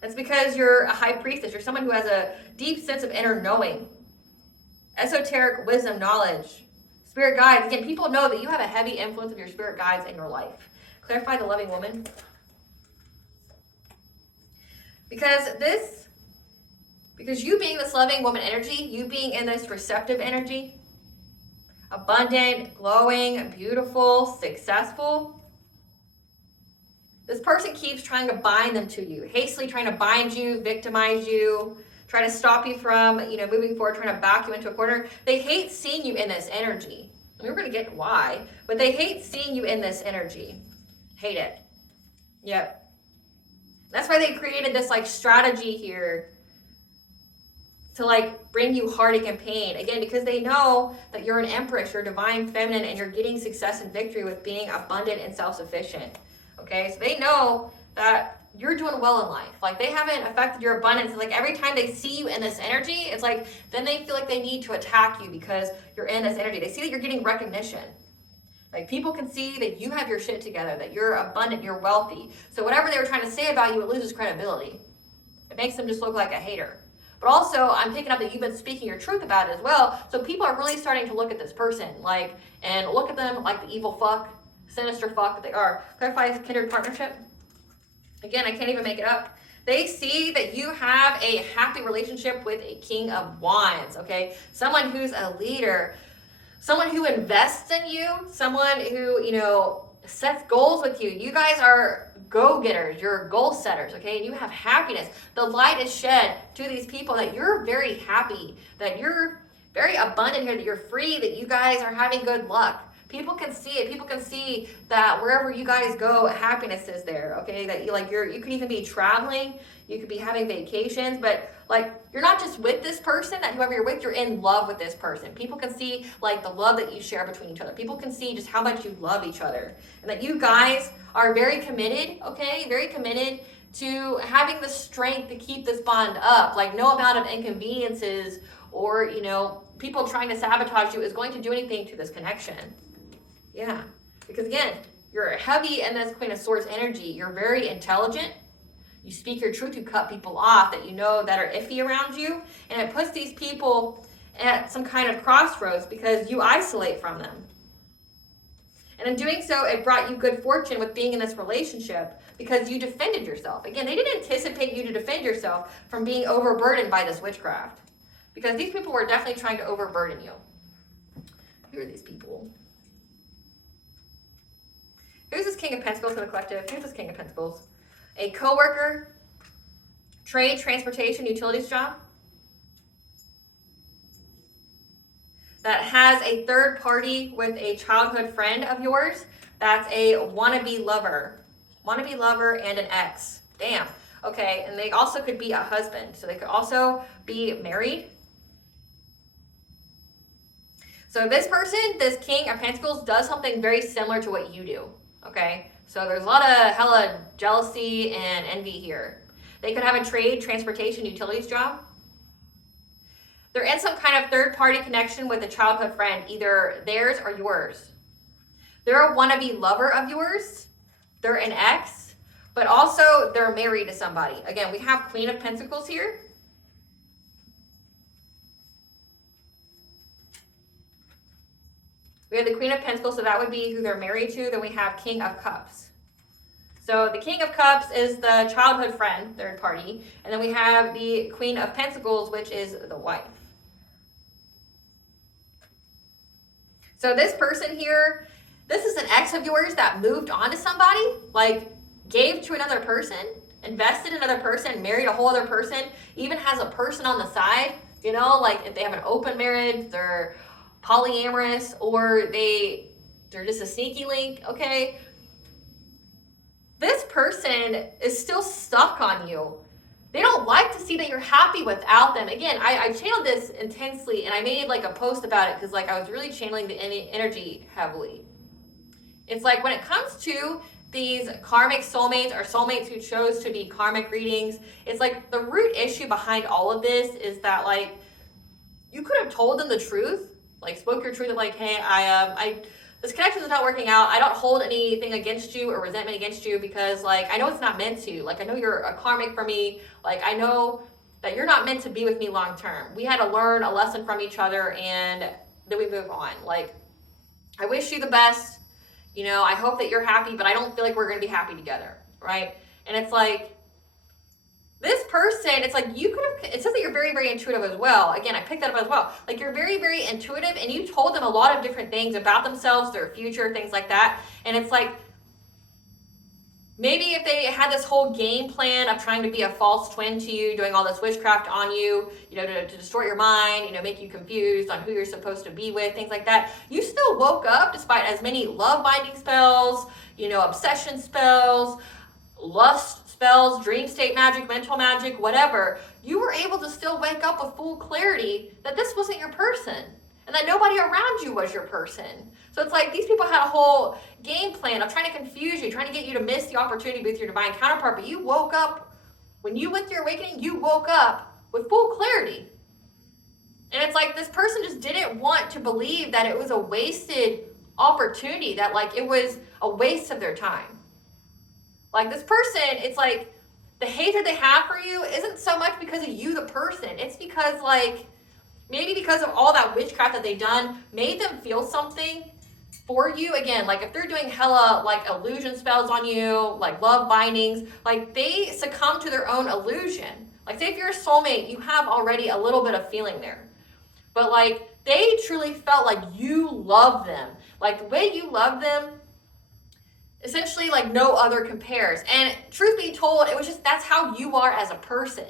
That's because you're a high priestess. You're someone who has a deep sense of inner knowing, esoteric wisdom, knowledge, spirit guides. Again, people know that you have a heavy influence of your spirit guides in your life. Clarify the loving woman. Because you being this loving woman energy, you being in this receptive energy, abundant, glowing, beautiful, successful, this person keeps trying to bind them to you, hastily trying to bind you, victimize you, trying to stop you from, moving forward, trying to back you into a corner. They hate seeing you in this energy. And we're going to get why, but they hate seeing you in this energy. Hate it. Yep. That's why they created this strategy here to bring you heartache and pain. Again, because they know that you're an empress, you're divine feminine, and you're getting success and victory with being abundant and self-sufficient. Okay, so they know that you're doing well in life. They haven't affected your abundance. Every time they see you in this energy, it's then they feel like they need to attack you because you're in this energy. They see that you're getting recognition. People can see that you have your shit together, that you're abundant, you're wealthy. So whatever they were trying to say about you, it loses credibility. It makes them just look like a hater. But also, I'm picking up that you've been speaking your truth about it as well. So people are really starting to look at this person, and look at them like the evil fuck, sinister fuck that they are. Clarify kindred partnership. Again, I can't even make it up. They see that you have a happy relationship with a king of wands, okay? Someone who's a leader, someone who invests in you, someone who, sets goals with you. You guys are go-getters, you're goal setters, okay? And you have happiness. The light is shed to these people that you're very happy, that you're very abundant here, that you're free, that you guys are having good luck. People can see it. People can see that wherever you guys go, happiness is there, okay? That you could even be traveling, you could be having vacations, but you're not just with this person, that whoever you're with, you're in love with this person. People can see the love that you share between each other. People can see just how much you love each other, and that you guys are very committed, okay? Very committed to having the strength to keep this bond up. No amount of inconveniences or, people trying to sabotage you is going to do anything to this connection. Yeah, because again, you're heavy in this Queen of Swords energy. You're very intelligent. You speak your truth. You cut people off that that are iffy around you. And it puts these people at some kind of crossroads because you isolate from them. And in doing so, it brought you good fortune with being in this relationship because you defended yourself. Again, they didn't anticipate you to defend yourself from being overburdened by this witchcraft. Because these people were definitely trying to overburden you. Who are these people? Who's this King of Pentacles for the collective? Who's this King of Pentacles? A co-worker, trade, transportation, utilities job that has a third party with a childhood friend of yours. That's a wannabe lover and an ex. Damn. Okay, and they also could be a husband. So they could also be married. So this person, this King of Pentacles, does something very similar to what you do. Okay, so there's a lot of hella jealousy and envy here. They could have a trade, transportation, utilities job. They're in some kind of third-party connection with a childhood friend, either theirs or yours. They're a wannabe lover of yours. They're an ex, but also they're married to somebody. Again, we have Queen of Pentacles here. We have the Queen of Pentacles, so that would be who they're married to. Then we have King of Cups. So the King of Cups is the childhood friend, third party. And then we have the Queen of Pentacles, which is the wife. So this person here, this is an ex of yours that moved on to somebody, like gave to another person, invested in another person, married a whole other person, even has a person on the side, you know, like if they have an open marriage, they're polyamorous, or they're just a sneaky link, okay? This person is still stuck on you. They don't like to see that you're happy without them. Again, I channeled this intensely, and I made like a post about it because like I was really channeling the energy heavily. It's like when it comes to these karmic soulmates or soulmates who chose to be karmic readings, it's like the root issue behind all of this is that like you could have told them the truth, like spoke your truth of like, hey, I this connection is not working out. I don't hold anything against you or resentment against you because like I know it's not meant to. Like I know you're a karmic for me. Like I know that you're not meant to be with me long term. We had to learn a lesson from each other and then we move on. Like I wish you the best. You know, I hope that you're happy, but I don't feel like we're going to be happy together, right? And it's like this person, it's like you could have, it says that you're very, very intuitive as well. Again, I picked that up as well. Like you're very, very intuitive and you told them a lot of different things about themselves, their future, things like that. And it's like, maybe if they had this whole game plan of trying to be a false twin to you, doing all this witchcraft on you, you know, to distort your mind, you know, make you confused on who you're supposed to be with, things like that, you still woke up despite as many love binding spells, you know, obsession spells, lust spells, dream state magic, mental magic, whatever. You were able to still wake up with full clarity that this wasn't your person and that nobody around you was your person. So it's like these people had a whole game plan of trying to confuse you, trying to get you to miss the opportunity with your divine counterpart, but you woke up, when you went through your awakening, you woke up with full clarity. And it's like this person just didn't want to believe that it was a wasted opportunity, that like it was a waste of their time. Like this person, it's like the hatred they have for you isn't so much because of you, the person. It's because like, maybe because of all that witchcraft that they've done, made them feel something for you. Again, like if they're doing hella like illusion spells on you, like love bindings, like they succumb to their own illusion. Like say if you're a soulmate, you have already a little bit of feeling there. But like they truly felt like you love them. Like the way you love them, essentially like no other compares. And truth be told, it was just, that's how you are as a person.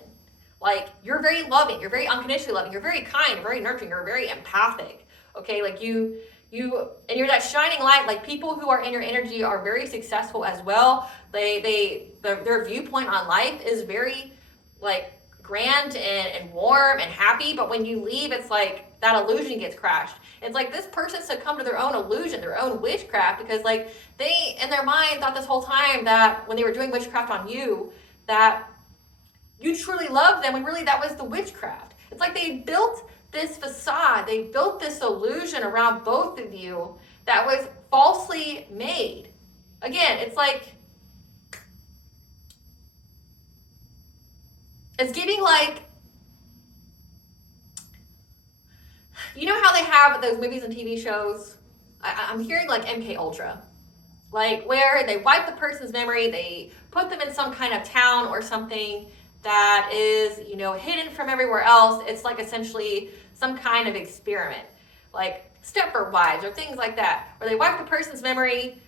Like you're very loving, you're very unconditionally loving, you're very kind, you're very nurturing, you're very empathic. Okay, like you and you're that shining light. Like people who are in your energy are very successful as well. Their viewpoint on life is very like grand and warm and happy, but when you leave, it's like that illusion gets crashed. It's like this person succumbed to their own illusion, their own witchcraft, because like they in their mind thought this whole time that when they were doing witchcraft on you, that you truly loved them, when really that was the witchcraft. It's like they built this facade, they built this illusion around both of you that was falsely made. Again, it's like, it's giving like, you know how they have those movies and TV shows? I'm hearing like MK Ultra. Like where they wipe the person's memory, they put them in some kind of town or something that is, you know, hidden from everywhere else. It's like essentially some kind of experiment, like Stepford Wives or things like that, where they wipe the person's memory,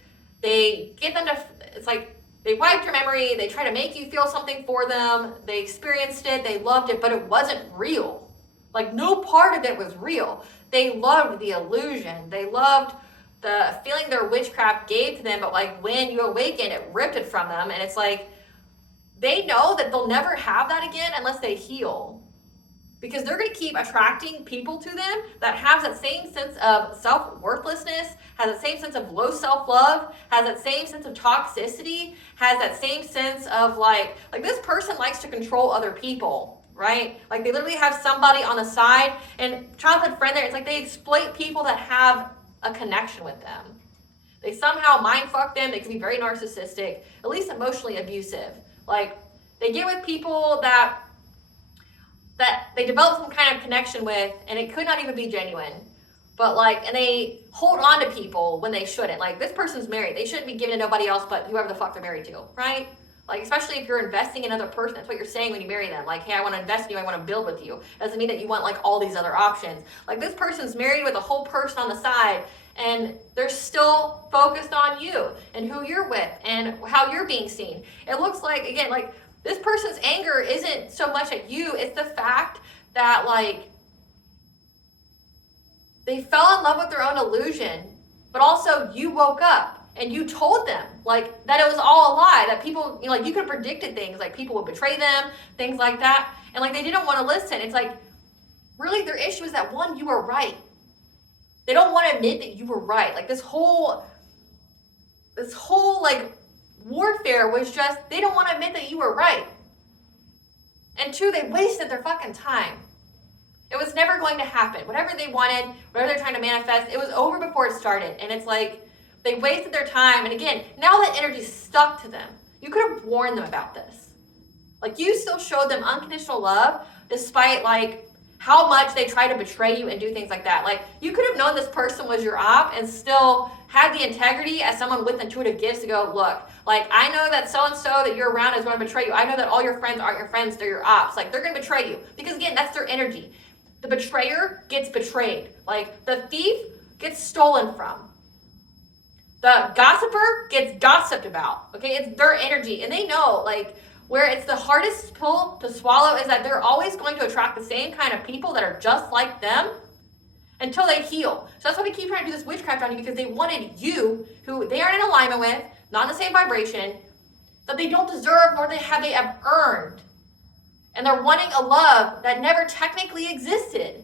they get them to, it's like they wiped your memory, they try to make you feel something for them, they experienced it, they loved it, but it wasn't real. Like no part of it was real. They loved the illusion. They loved the feeling their witchcraft gave to them, but like when you awaken, it ripped it from them. And it's like, they know that they'll never have that again unless they heal. Because they're going to keep attracting people to them that have that same sense of self-worthlessness, has that same sense of low self-love, has that same sense of toxicity, has that same sense of like this person likes to control other people, right? Like they literally have somebody on the side, and childhood friend there, it's like they exploit people that have a connection with them. They somehow mind fuck them. They can be very narcissistic, at least emotionally abusive. Like they get with people that they develop some kind of connection with, and it could not even be genuine. But like, and they hold on to people when they shouldn't. Like, this person's married. They shouldn't be giving to nobody else but whoever the fuck they're married to, right? Like, especially if you're investing in another person, that's what you're saying when you marry them. Like, hey, I want to invest in you, I want to build with you. Doesn't mean that you want like all these other options. Like, this person's married with a whole person on the side, and they're still focused on you and who you're with and how you're being seen. It looks like, again, like, this person's anger isn't so much at you, it's the fact that like, they fell in love with their own illusion, but also you woke up and you told them like that it was all a lie, that people, you know, like you could have predicted things, like people would betray them, things like that. And like, they didn't want to listen. It's like, really their issue is that one, you were right. They don't want to admit that you were right. Like this whole like warfare was just, they don't want to admit that you were right. And two, they wasted their fucking time. It was never going to happen. Whatever they wanted, whatever they're trying to manifest, it was over before it started. And it's like, they wasted their time. And again, now that energy stuck to them. You could have warned them about this. Like, you still showed them unconditional love, despite like how much they try to betray you and do things like that. Like, you could have known this person was your op and still had the integrity as someone with intuitive gifts to go, look, like, I know that so-and-so that you're around is going to betray you. I know that all your friends aren't your friends, they're your ops. Like, they're going to betray you. Because again, that's their energy. The betrayer gets betrayed. Like, the thief gets stolen from. The gossiper gets gossiped about. Okay, it's their energy. And they know, like, where it's the hardest pill to swallow is that they're always going to attract the same kind of people that are just like them until they heal. So that's why they keep trying to do this witchcraft on you, because they wanted you, who they aren't in alignment with, not in the same vibration, that they don't deserve, nor have they have earned. And they're wanting a love that never technically existed.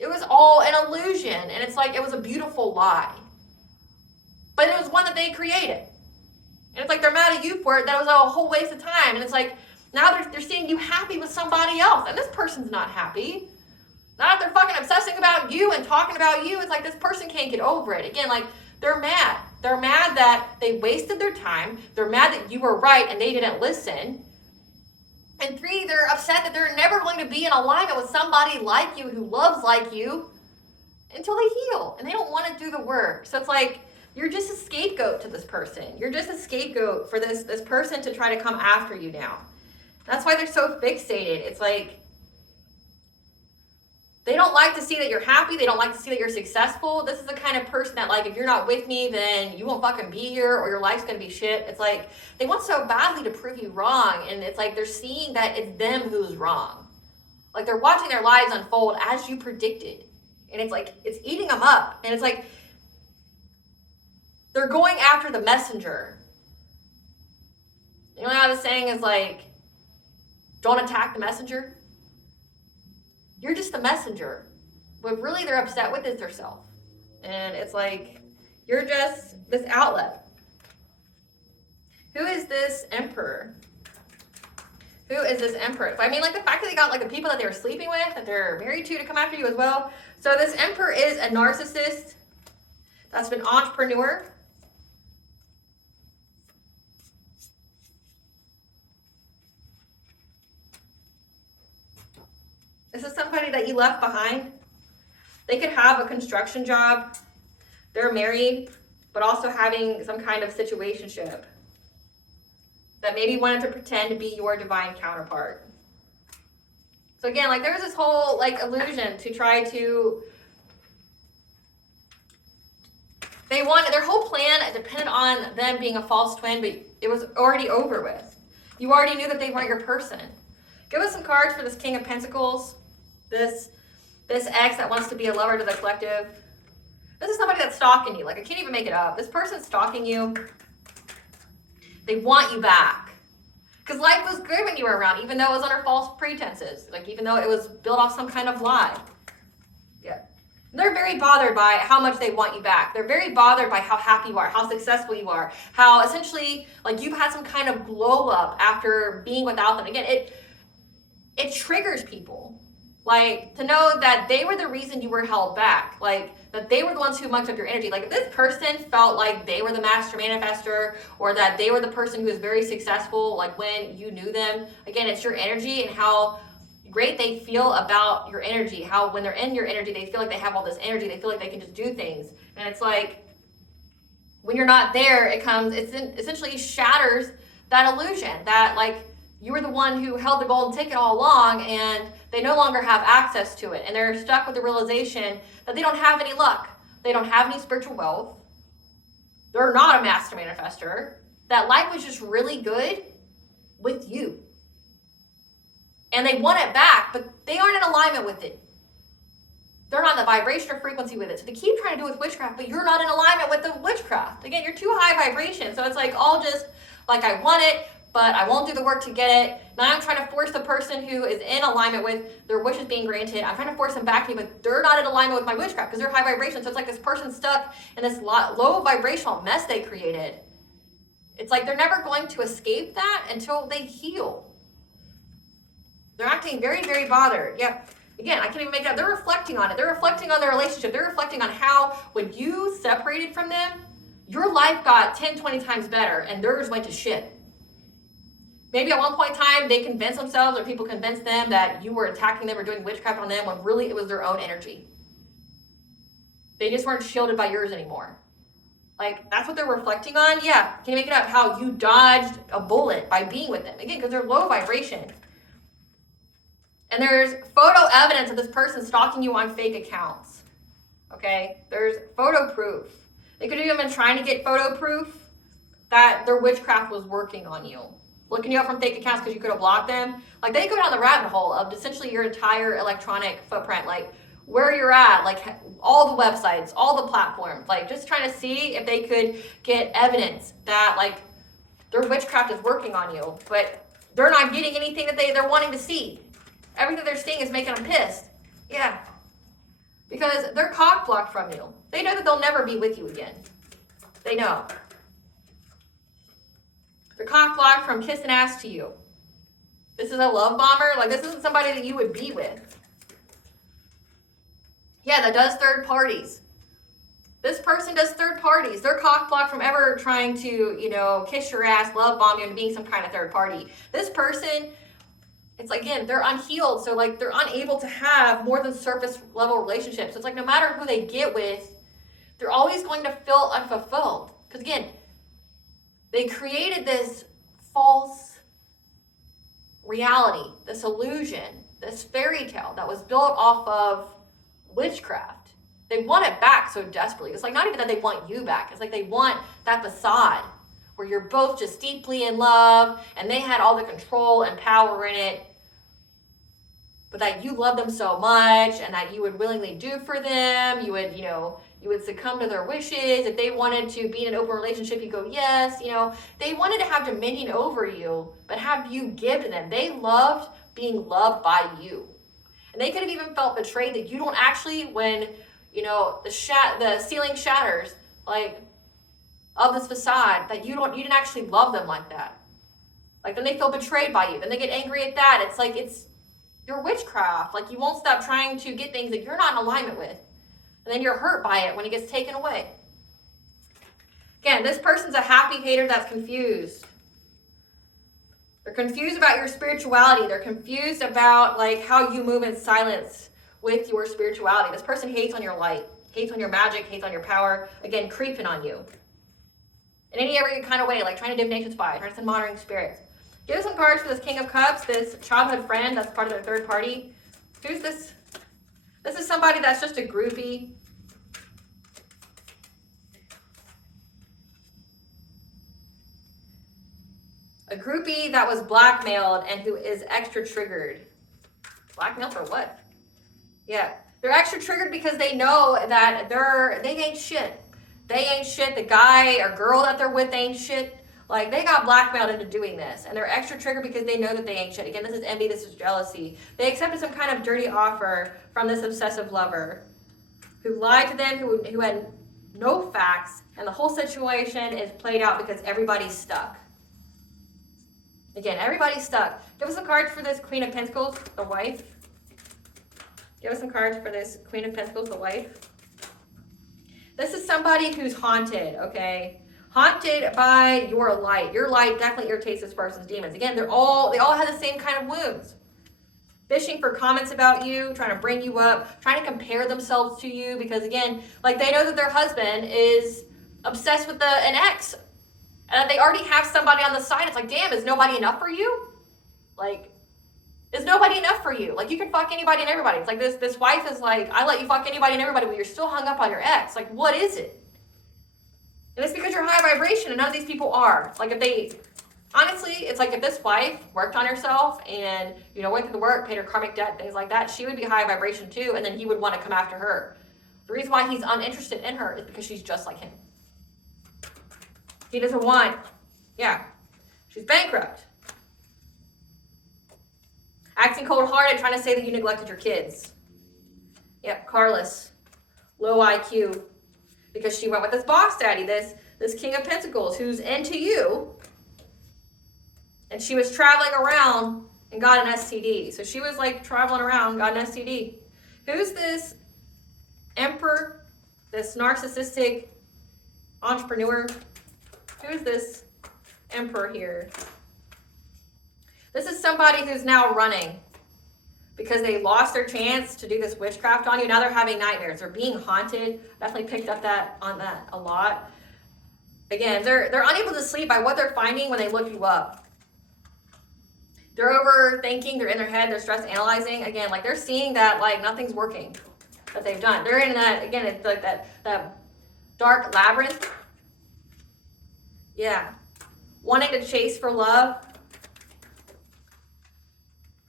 It was all an illusion. And it's like, it was a beautiful lie. But it was one that they created. And it's like, they're mad at you for it. That was a whole waste of time. And it's like, now they're seeing you happy with somebody else. And this person's not happy. Now that they're fucking obsessing about you and talking about you, it's like, this person can't get over it. Again, like, they're mad. They're mad that they wasted their time. They're mad that you were right and they didn't listen. And three, they're upset that they're never going to be in alignment with somebody like you who loves like you until they heal. And they don't want to do the work. So it's like, you're just a scapegoat to this person. You're just a scapegoat for this person to try to come after you now. That's why they're so fixated. It's like, they don't like to see that you're happy. They don't like to see that you're successful. This is the kind of person that, like, if you're not with me, then you won't fucking be here, or your life's gonna be shit. It's like, they want so badly to prove you wrong, and it's like they're seeing that it's them who's wrong. Like, they're watching their lives unfold as you predicted. And it's like, it's eating them up. And it's like, they're going after the messenger. You know how the saying is like, don't attack the messenger? You're just the messenger. What really they're upset with is theirself. And it's like, you're just this outlet. Who is this emperor? Who is this emperor? I mean, like, the fact that they got, like, the people that they were sleeping with, that they're married to come after you as well. So this emperor is a narcissist that's been entrepreneur. This is somebody that you left behind. They could have a construction job. They're married, but also having some kind of situationship that maybe wanted to pretend to be your divine counterpart. So again, like, there's this whole, like, illusion to try to, they wanted, their whole plan depended on them being a false twin, but it was already over with. You already knew that they weren't your person. Give us some cards for this King of Pentacles. This ex that wants to be a lover to the collective. This is somebody that's stalking you. Like, I can't even make it up. This person's stalking you. They want you back. Because life was good when you were around, even though it was under false pretenses. Like, even though it was built off some kind of lie. Yeah. They're very bothered by how much they want you back. They're very bothered by how happy you are, how successful you are, how essentially, like, you've had some kind of glow up after being without them. Again, it triggers people. Like, to know that they were the reason you were held back. Like, that they were the ones who mucked up your energy. Like, if this person felt like they were the master manifester, or that they were the person who was very successful, like, when you knew them, again, it's your energy and how great they feel about your energy, how when they're in your energy, they feel like they have all this energy, they feel like they can just do things. And it's like, when you're not there, it essentially shatters that illusion that like you were the one who held the golden ticket all along, and they no longer have access to it. And they're stuck with the realization that they don't have any luck. They don't have any spiritual wealth. They're not a master manifester. That life was just really good with you. And they want it back, but they aren't in alignment with it. They're not in the vibration or frequency with it. So they keep trying to do it with witchcraft, but you're not in alignment with the witchcraft. Again, you're too high vibration. So it's like all just like, I want it, but I won't do the work to get it. Now I'm trying to force the person who is in alignment with their wishes being granted. I'm trying to force them back to me, but they're not in alignment with my witchcraft because they're high vibration. So it's like this person stuck in this low vibrational mess they created. It's like they're never going to escape that until they heal. They're acting very, very bothered. Yep. Again, I can't even make it up. They're reflecting on it. They're reflecting on their relationship. They're reflecting on how when you separated from them, your life got 10, 20 times better and theirs went to shit. Maybe at one point in time, they convinced themselves or people convinced them that you were attacking them or doing witchcraft on them when really it was their own energy. They just weren't shielded by yours anymore. Like, that's what they're reflecting on? Yeah, can you make it up? How you dodged a bullet by being with them. Again, because they're low vibration. And there's photo evidence of this person stalking you on fake accounts. Okay? There's photo proof. They could have even been trying to get photo proof that their witchcraft was working on you. Looking you up from fake accounts because you could have blocked them. Like, they go down the rabbit hole of essentially your entire electronic footprint. Like, where you're at, like all the websites, all the platforms. Like, just trying to see if they could get evidence that, like, their witchcraft is working on you. But they're not getting anything that they're wanting to see. Everything they're seeing is making them pissed. Yeah. Because they're cock blocked from you. They know that they'll never be with you again. They know. They're cock blocked from kissing ass to you. This is a love bomber. Like, this isn't somebody that you would be with. Yeah, that does third parties. This person does third parties. They're cock blocked from ever trying to, kiss your ass, love bomb you, and being some kind of third party. This person, it's like, again, they're unhealed. So like, they're unable to have more than surface level relationships. So it's like, no matter who they get with, they're always going to feel unfulfilled. Because again, they created this false reality, this illusion, this fairy tale that was built off of witchcraft. They want it back so desperately. It's like not even that they want you back. It's like they want that facade where you're both just deeply in love and they had all the control and power in it, but that you love them so much and that you would willingly do for them. You would, you would succumb to their wishes. If they wanted to be in an open relationship, you go, yes. They wanted to have dominion over you, but have you give to them. They loved being loved by you. And they could have even felt betrayed that you don't actually, when, the ceiling shatters, like, of this facade, that you didn't actually love them like that. Like, then they feel betrayed by you. Then they get angry at that. It's like, it's your witchcraft. Like, you won't stop trying to get things that you're not in alignment with. And then you're hurt by it when it gets taken away. Again, this person's a happy hater that's confused. They're confused about your spirituality. They're confused about like how you move in silence with your spirituality. This person hates on your light, hates on your magic, hates on your power. Again, creeping on you. In any other kind of way, like trying to divination spy, trying to send monitoring spirits. Give us some cards for this King of Cups, this childhood friend that's part of their third party. Who's this? This is somebody that's just a groupie. A groupie that was blackmailed and who is extra triggered. Blackmailed for what? Yeah. They're extra triggered because they know that they ain't shit. They ain't shit. The guy or girl that they're with ain't shit. Like, they got blackmailed into doing this. And they're extra triggered because they know that they ain't shit. Again, this is envy. This is jealousy. They accepted some kind of dirty offer from this obsessive lover who lied to them, who had no facts. And the whole situation is played out because everybody's stuck. Again, everybody's stuck. Give us some cards for this Queen of Pentacles, the wife. Give us some cards for this Queen of Pentacles, the wife. This is somebody who's haunted, okay? Haunted by your light. Your light definitely irritates this person's demons. Again, they all have the same kind of wounds. fishing for comments about you, trying to bring you up, trying to compare themselves to you, because again, like they know that their husband is obsessed with an ex, and they already have somebody on the side. It's like, damn, is nobody enough for you? Like, is nobody enough for you? Like, you can fuck anybody and everybody. It's like this wife is like, I let you fuck anybody and everybody, but you're still hung up on your ex. Like, what is it? And it's because you're high vibration, and none of these people are. Like, if they, honestly, it's like if this wife worked on herself and, you know, went through the work, paid her karmic debt, things like that, she would be high vibration too, and then he would want to come after her. The reason why he's uninterested in her is because she's just like him. He doesn't want, yeah, she's bankrupt. Acting cold-hearted, trying to say that you neglected your kids. Yep, Carless. Low IQ. Because she went with this boss daddy, this King of Pentacles, who's into you. And she was traveling around and got an STD. So she was like traveling around, got an STD. Who's this Emperor, this narcissistic entrepreneur? Who's this Emperor here? This is somebody who's now running because they lost their chance to do this witchcraft on you. Now they're having nightmares. They're being haunted. Definitely picked up on that a lot. Again, they're unable to sleep by what they're finding when they look you up. They're overthinking. They're in their head. They're stress analyzing. Again, like they're seeing that like nothing's working that they've done. They're in that, again, it's like that dark labyrinth. Yeah. Wanting to chase for love.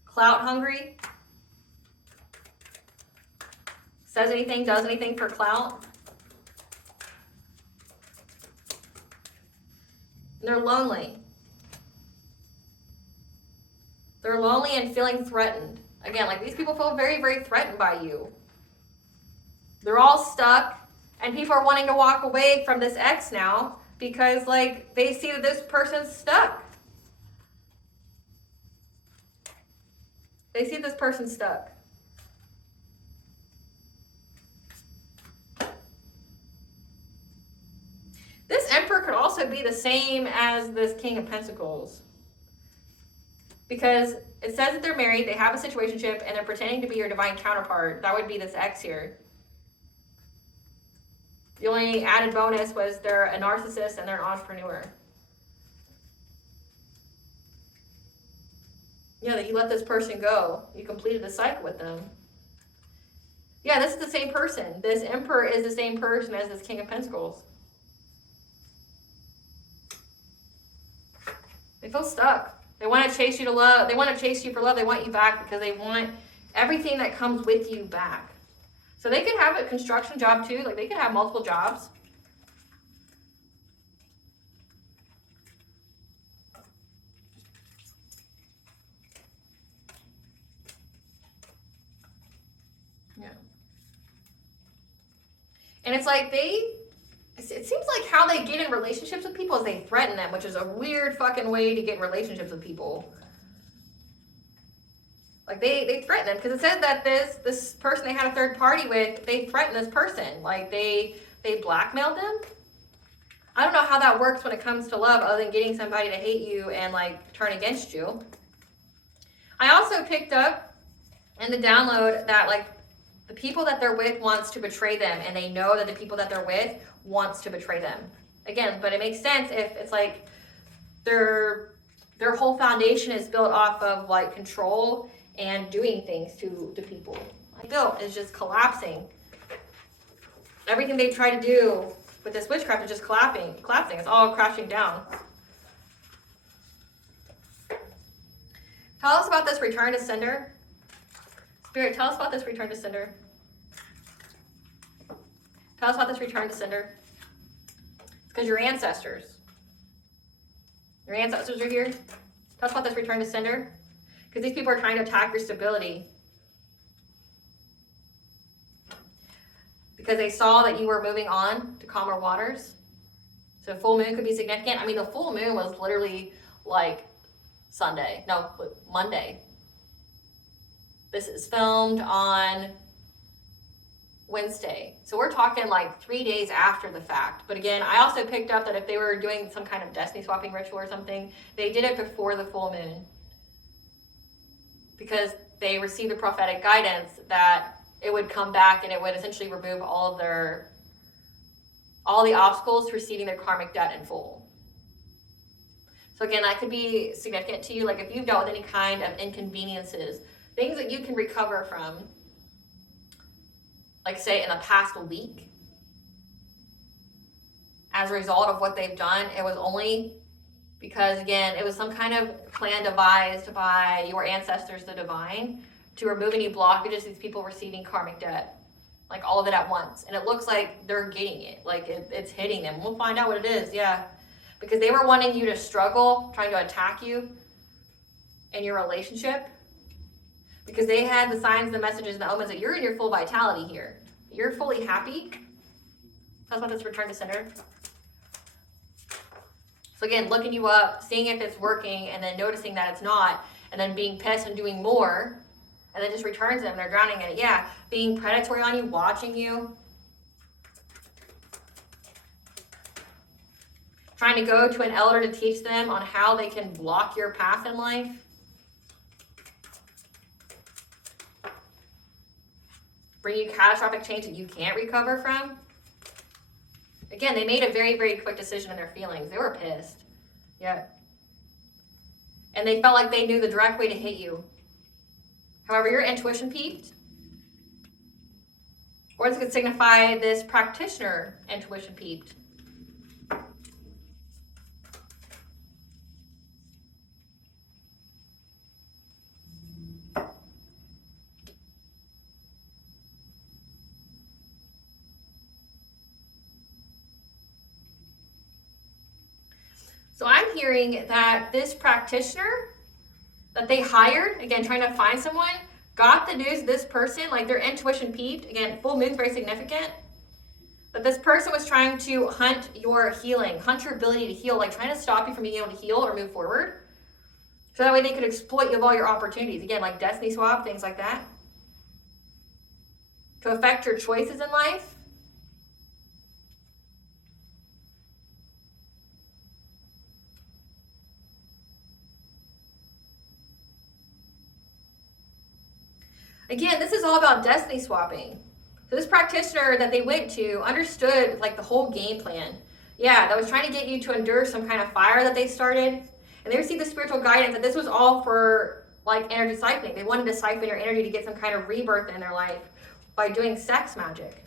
Clout hungry. Says anything, does anything for clout. And they're lonely. They're lonely and feeling threatened. Again, like these people feel very, very threatened by you. They're all stuck, and people are wanting to walk away from this ex now because like they see that this person's stuck. They see this person stuck. This Emperor could also be the same as this King of Pentacles. Because it says that they're married, they have a situationship, and they're pretending to be your divine counterpart. That would be this ex here. The only added bonus was they're a narcissist and they're an entrepreneur. Yeah, that you let this person go. You completed the cycle with them. Yeah, this is the same person. This Emperor is the same person as this King of Pentacles. They feel stuck. They want to chase you to love. They want to chase you for love. They want you back because they want everything that comes with you back. So they could have a construction job too. Like they could have multiple jobs. Yeah. And it's like it seems like how they get in relationships with people is they threaten them, which is a weird fucking way to get in relationships with people. Like they threaten them because it says that this person they had a third party with, they threatened this person. Like they blackmailed them. I don't know how that works when it comes to love other than getting somebody to hate you and like turn against you. I also picked up in the download that like the people that they're with wants to betray them, and they know that the people that they're with wants to betray them. Again, but it makes sense if it's like their whole foundation is built off of like control and doing things to people. Like built is just collapsing. Everything they try to do with this witchcraft is just collapsing. It's all crashing down. Tell us about this return to sender. Spirit, tell us about this return to sender. Tell us about this return to sender. It's because your ancestors are here. Tell us about this return to sender. Because these people are trying to attack your stability. Because they saw that you were moving on to calmer waters. So full moon could be significant. I mean, the full moon was literally like Monday. This is filmed on Wednesday. So we're talking like 3 days after the fact. But again, I also picked up that if they were doing some kind of destiny swapping ritual or something, they did it before the full moon. Because they received the prophetic guidance that it would come back and it would essentially remove all the obstacles to receiving their karmic debt in full. So again, that could be significant to you. Like if you've dealt with any kind of inconveniences, things that you can recover from, like say in the past week, as a result of what they've done, it was only because, again, it was some kind of plan devised by your ancestors, the divine, to remove any blockages these people receiving karmic debt. Like all of it at once. And it looks like they're getting it. Like it's hitting them. We'll find out what it is, yeah. Because they were wanting you to struggle, trying to attack you in your relationship. Because they had the signs, the messages, and the omens that you're in your full vitality here. You're fully happy. That's about this return to center. So again, looking you up, seeing if it's working, and then noticing that it's not, and then being pissed and doing more, and then just returns them, they're drowning in it. Yeah, being predatory on you, watching you. Trying to go to an elder to teach them on how they can block your path in life. Bring you catastrophic change that you can't recover from. Again, they made a very, very quick decision in their feelings. They were pissed. Yeah. And they felt like they knew the direct way to hit you. However, your intuition peaked. Or this could signify this practitioner intuition peaked. So I'm hearing that this practitioner that they hired, again, trying to find someone, got the news this person, like their intuition peaked. Again, full moon's very significant. But this person was trying to hunt your healing, hunt your ability to heal, like trying to stop you from being able to heal or move forward. So that way they could exploit you of all your opportunities. Again, like destiny swap, things like that. To affect your choices in life. Again, this is all about destiny swapping. So this practitioner that they went to understood like the whole game plan. Yeah, that was trying to get you to endure some kind of fire that they started. And they received the spiritual guidance that this was all for like energy siphoning. They wanted to siphon your energy to get some kind of rebirth in their life by doing sex magic.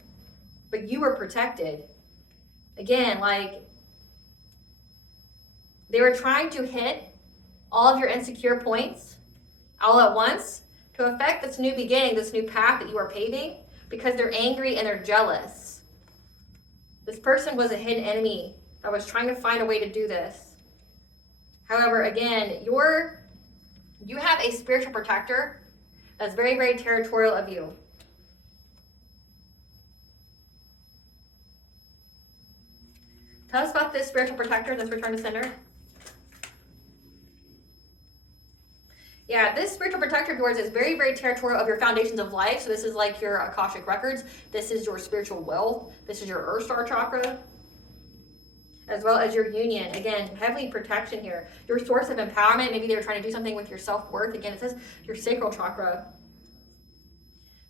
But you were protected. Again, like they were trying to hit all of your insecure points all at once to affect this new beginning, this new path that you are paving, because they're angry and they're jealous. This person was a hidden enemy that was trying to find a way to do this. However, again, you have a spiritual protector that's very, very territorial of you. Tell us about this spiritual protector that's returned to sender. Yeah, this spiritual protector of yours is very, very territorial of your foundations of life. So this is like your Akashic records. This is your spiritual wealth. This is your Earth Star chakra. As well as your union. Again, heavily protection here. Your source of empowerment. Maybe they were trying to do something with your self-worth. Again, it says your sacral chakra.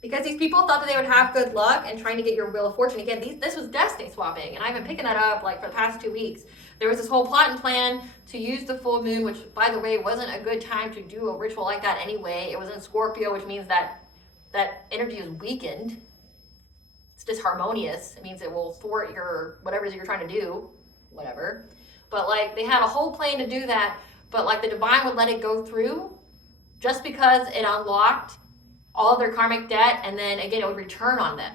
Because these people thought that they would have good luck and trying to get your wheel of fortune. Again, this was destiny swapping. And I've been picking that up like for the past 2 weeks. There was this whole plot and plan to use the full moon, which, by the way, wasn't a good time to do a ritual like that anyway. It was in Scorpio, which means that energy is weakened. It's disharmonious. It means it will thwart your whatever it is you're trying to do, whatever. But like they had a whole plan to do that, but like the divine would let it go through just because it unlocked all of their karmic debt, and then again it would return on them.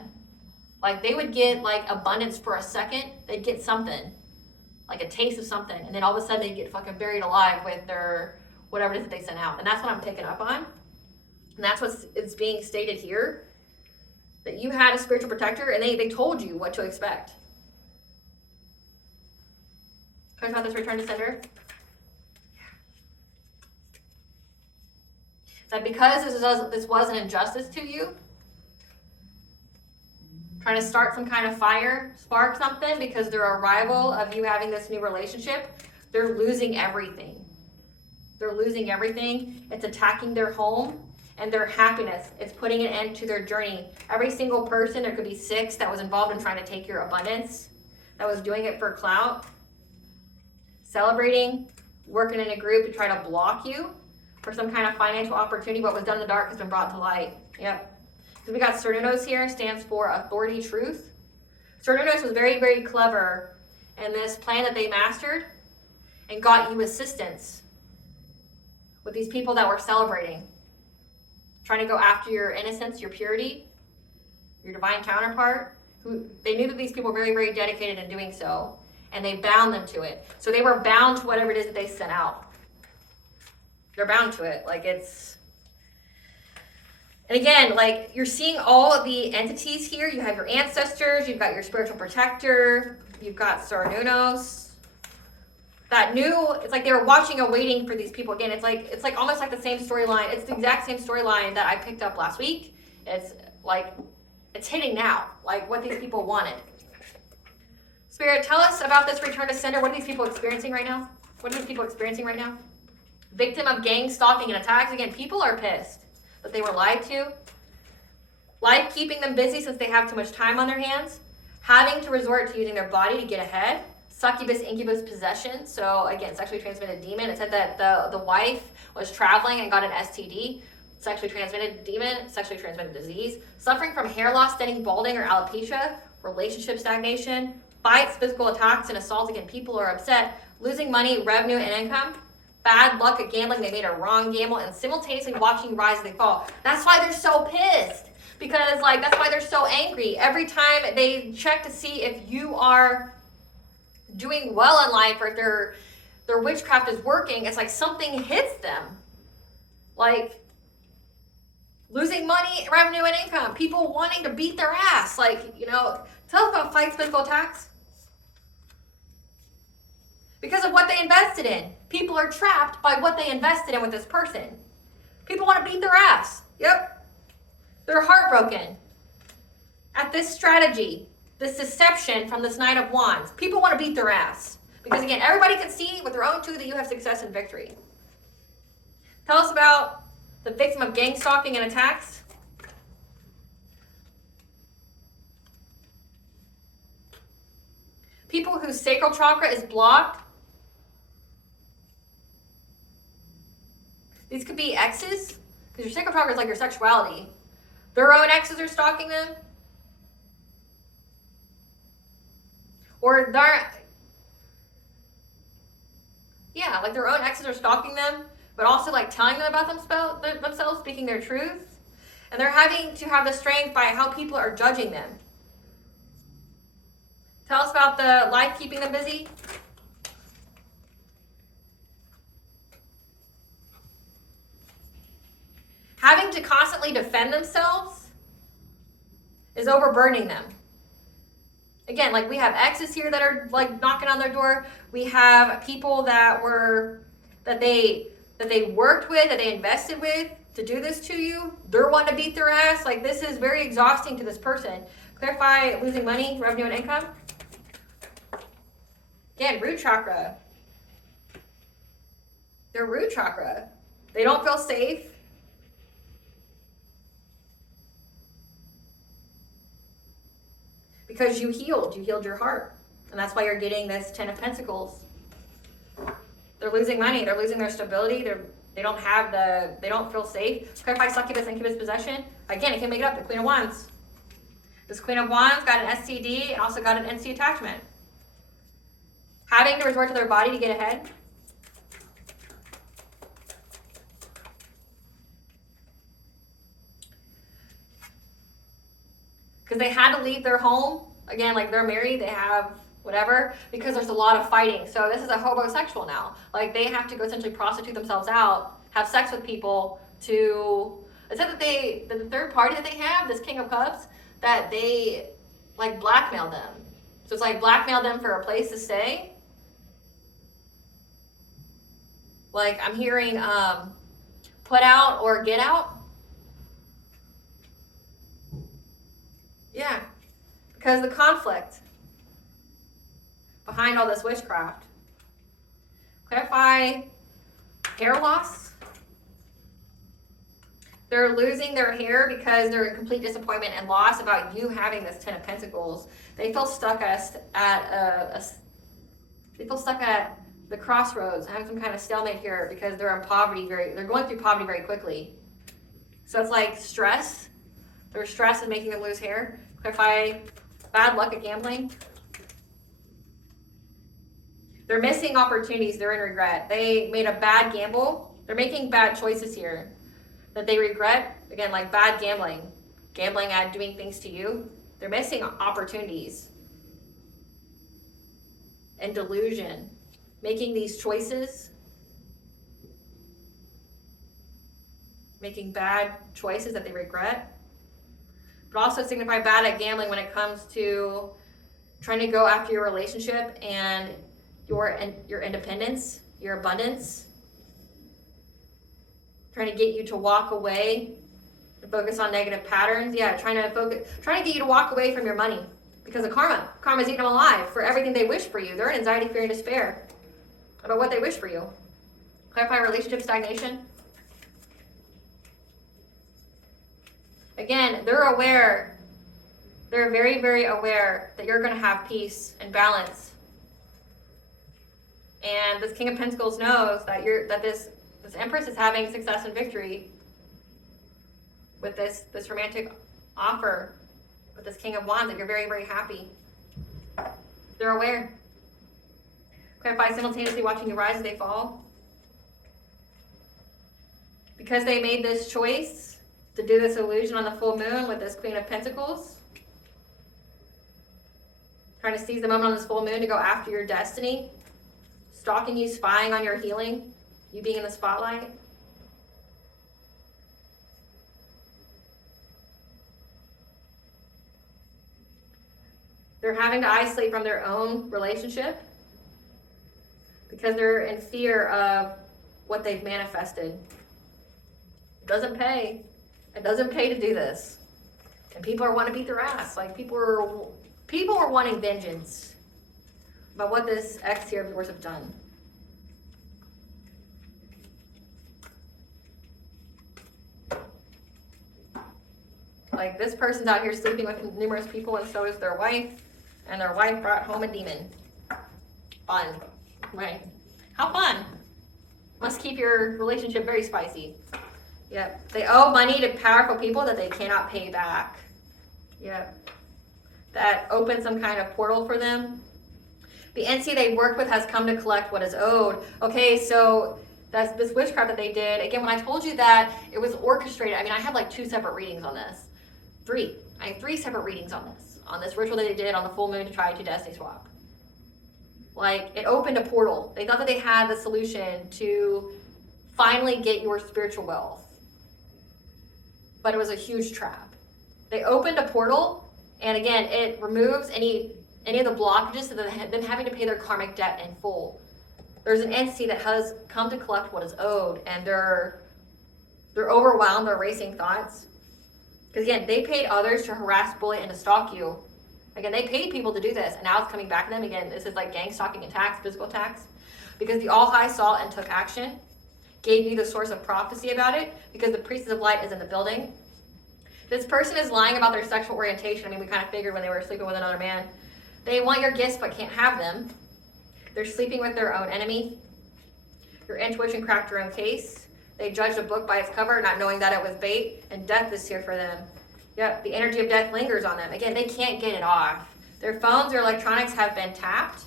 Like they would get like abundance for a second, they'd get something. Like a taste of something, and then all of a sudden they get fucking buried alive with their whatever it is that they sent out. And that's what I'm picking up on. And that's what is being stated here. That you had a spiritual protector and they told you what to expect. Talk about this return to sender. That because this was an injustice to you, trying to start some kind of fire, spark something, because their arrival of you having this new relationship, they're losing everything. They're losing everything. It's attacking their home. and their happiness. It's putting an end to their journey. Every single person, there could be 6 that was involved in trying to take your abundance, that was doing it for clout, celebrating, working in a group to try to block you for some kind of financial opportunity. What was done in the dark has been brought to light. Yep. Because we got Cernunos here, stands for authority, truth. Cernunos was very, very clever in this plan that they mastered and got you assistance with these people that were celebrating, trying to go after your innocence, your purity, your divine counterpart. Who they knew that these people were very, very dedicated in doing so, and they bound them to it. So they were bound to whatever it is that they sent out. They're bound to it. Like it's, and again, like you're seeing all of the entities here. You have your ancestors, you've got your spiritual protector, you've got Cernunos. That new, it's like they were watching and waiting for these people. Again, it's like almost like the same storyline. It's the exact same storyline that I picked up last week. It's like, it's hitting now, like what these people wanted. Spirit, tell us about this return to sender. What are these people experiencing right now? What are these people experiencing right now? Victim of gang stalking and attacks. Again, people are pissed that they were lied to. Life keeping them busy since they have too much time on their hands. Having to resort to using their body to get ahead. Succubus, incubus possession. So again, sexually transmitted demon. It said that the wife was traveling and got an STD. Sexually transmitted demon, sexually transmitted disease. Suffering from hair loss, thinning, balding, or alopecia. Relationship stagnation. Fights, physical attacks, and assaults. Again, people are upset. Losing money, revenue, and income. Bad luck at gambling. They made a wrong gamble. And simultaneously watching you rise as they fall. That's why they're so pissed. Because like, that's why they're so angry. Every time they check to see if you are doing well in life or if their witchcraft is working, it's like something hits them. Like losing money, revenue, and income. People wanting to beat their ass. Like, you know, tell us about fights, physical attacks. Because of what they invested in. People are trapped by what they invested in with this person. People want to beat their ass. Yep. They're heartbroken at this strategy, this deception from this Knight of Wands. People want to beat their ass. Because again, everybody can see with their own two that you have success and victory. Tell us about the victim of gang stalking and attacks. People whose sacral chakra is blocked. These could be exes, because your sacral chakra is like your sexuality. Their own exes are stalking them. Or like their own exes are stalking them, but also like telling them about themselves, speaking their truth. And they're having to have the strength by how people are judging them. Tell us about the life keeping them busy. Having to constantly defend themselves is overburdening them. Again, like we have exes here that are like knocking on their door. We have people that they worked with, that they invested with to do this to you. They're wanting to beat their ass. Like this is very exhausting to this person. Clarify losing money, revenue, and income. Again, root chakra. Their root chakra. They don't feel safe. Because you healed your heart. And that's why you're getting this 10 of Pentacles. They're losing money, they're losing their stability, they don't feel safe. Clarify succubus, incubus possession. Again, I can't make it up, the Queen of Wands. This Queen of Wands got an STD and also got an NC attachment. Having to resort to their body to get ahead. Because they had to leave their home. Again, like they're married, they have whatever, because there's a lot of fighting. So this is a homosexual now. Like they have to go essentially prostitute themselves out, have sex with people to, it said that the third party that they have, this King of Cups, that they like blackmail them. So it's like blackmail them for a place to stay. Like I'm hearing put out or get out. Yeah, because the conflict behind all this witchcraft. Clarify hair loss. They're losing their hair because they're in complete disappointment and loss about you having this Ten of Pentacles. They feel stuck they feel stuck at the crossroads, having some kind of stalemate here because they're in poverty. They're going through poverty very quickly. So it's like stress. Their stress is making them lose hair. Clarify bad luck at gambling. They're missing opportunities. They're in regret. They made a bad gamble. They're making bad choices here that they regret. Again, like bad gambling. Gambling at doing things to you. They're missing opportunities. And delusion. Making these choices. Making bad choices that they regret. But also signify bad at gambling when it comes to trying to go after your relationship and your independence, your abundance. Trying to get you to walk away and focus on negative patterns. Yeah, trying to get you to walk away from your money because of karma. Karma's eating them alive for everything they wish for you. They're in anxiety, fear, and despair about what they wish for you. Clarify relationship stagnation. Again, they're aware. They're very, very aware that you're going to have peace and balance. And this King of Pentacles knows that this Empress is having success and victory with this romantic offer with this King of Wands, that you're very, very happy. They're aware. Clarify simultaneously watching you rise as they fall. Because they made this choice to do this illusion on the full moon with this Queen of Pentacles. Trying to seize the moment on this full moon to go after your destiny. Stalking you, spying on your healing. You being in the spotlight. They're having to isolate from their own relationship because they're in fear of what they've manifested. It doesn't pay. It doesn't pay to do this. And people are wanting to beat their ass. Like people are wanting vengeance about what this X here of yours have done. Like this person's out here sleeping with numerous people, and so is their wife. And their wife brought home a demon. Fun, right? How fun. Must keep your relationship very spicy. Yep. They owe money to powerful people that they cannot pay back. Yep. That opens some kind of portal for them. The entity they work with has come to collect what is owed. Okay, so that's this witchcraft that they did. Again, when I told you that it was orchestrated, I mean, I have like 2 separate readings on this. I have 3 separate readings on this ritual that they did on the full moon to try to destiny swap. Like, it opened a portal. They thought that they had the solution to finally get your spiritual wealth. But it was a huge trap. They opened a portal, and again, it removes any of the blockages to them having to pay their karmic debt in full. There's an entity that has come to collect what is owed, and they're overwhelmed, they're racing thoughts. Because again, they paid others to harass, bully, and to stalk you. Again, they paid people to do this, and now it's coming back to them. Again, this is like gang stalking attacks, physical attacks. Because the All-High saw and took action, gave you the source of prophecy about it, because the Priestess of Light is in the building. This person is lying about their sexual orientation. I mean, we kind of figured when they were sleeping with another man. They want your gifts but can't have them. They're sleeping with their own enemy. Your intuition cracked your own case. They judged a book by its cover, not knowing that it was bait, and death is here for them. Yep, the energy of death lingers on them. Again, they can't get it off. Their phones or electronics have been tapped.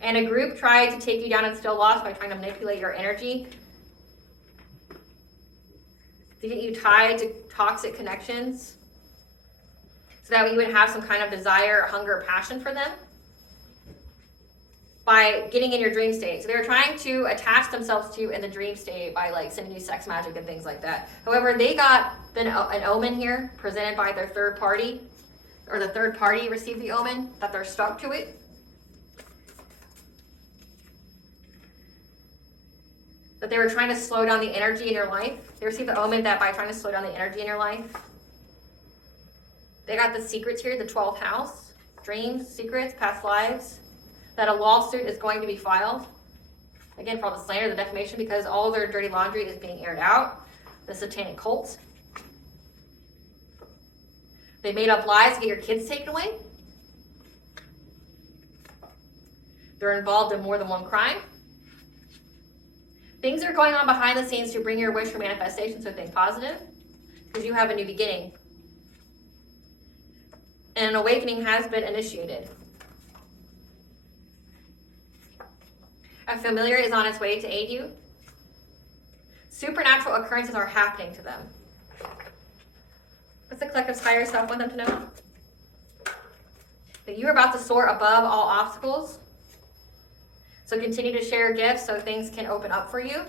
And a group tried to take you down and still lost by trying to manipulate your energy to get you tied to toxic connections so that you would have some kind of desire, hunger, passion for them by getting in your dream state. So they were trying to attach themselves to you in the dream state by like sending you sex magic and things like that. However, they got an omen here presented by their third party, or the third party received the omen that they're stuck to it. That they were trying to slow down the energy in your life. They received the omen that by trying to slow down the energy in your life. They got the secrets here, the 12th house, dreams, secrets, past lives, that a lawsuit is going to be filed. Again, for all the slander, the defamation, because all their dirty laundry is being aired out. The satanic cults. They made up lies to get your kids taken away. They're involved in more than one crime. Things are going on behind the scenes to bring your wish for manifestation, so think positive, because you have a new beginning. And an awakening has been initiated. A familiar is on its way to aid you. Supernatural occurrences are happening to them. What's the collective's higher self want them to know? That you are about to soar above all obstacles. So continue to share your gifts so things can open up for you.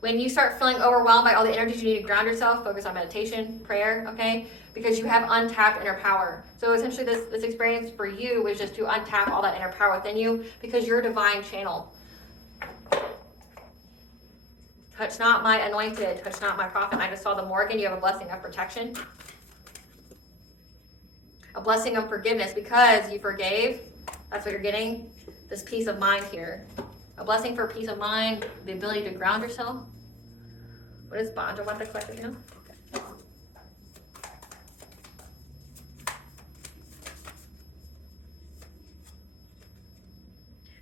When you start feeling overwhelmed by all the energies, you need to ground yourself, focus on meditation, prayer, okay? Because you have untapped inner power. So essentially this experience for you was just to untap all that inner power within you, because you're a divine channel. Touch not my anointed, touch not my prophet. I just saw the Morgan. You have a blessing of protection. A blessing of forgiveness because you forgave. That's what you're getting. This peace of mind here. A blessing for peace of mind, the ability to ground yourself. What is bond? I want the collective now. Okay.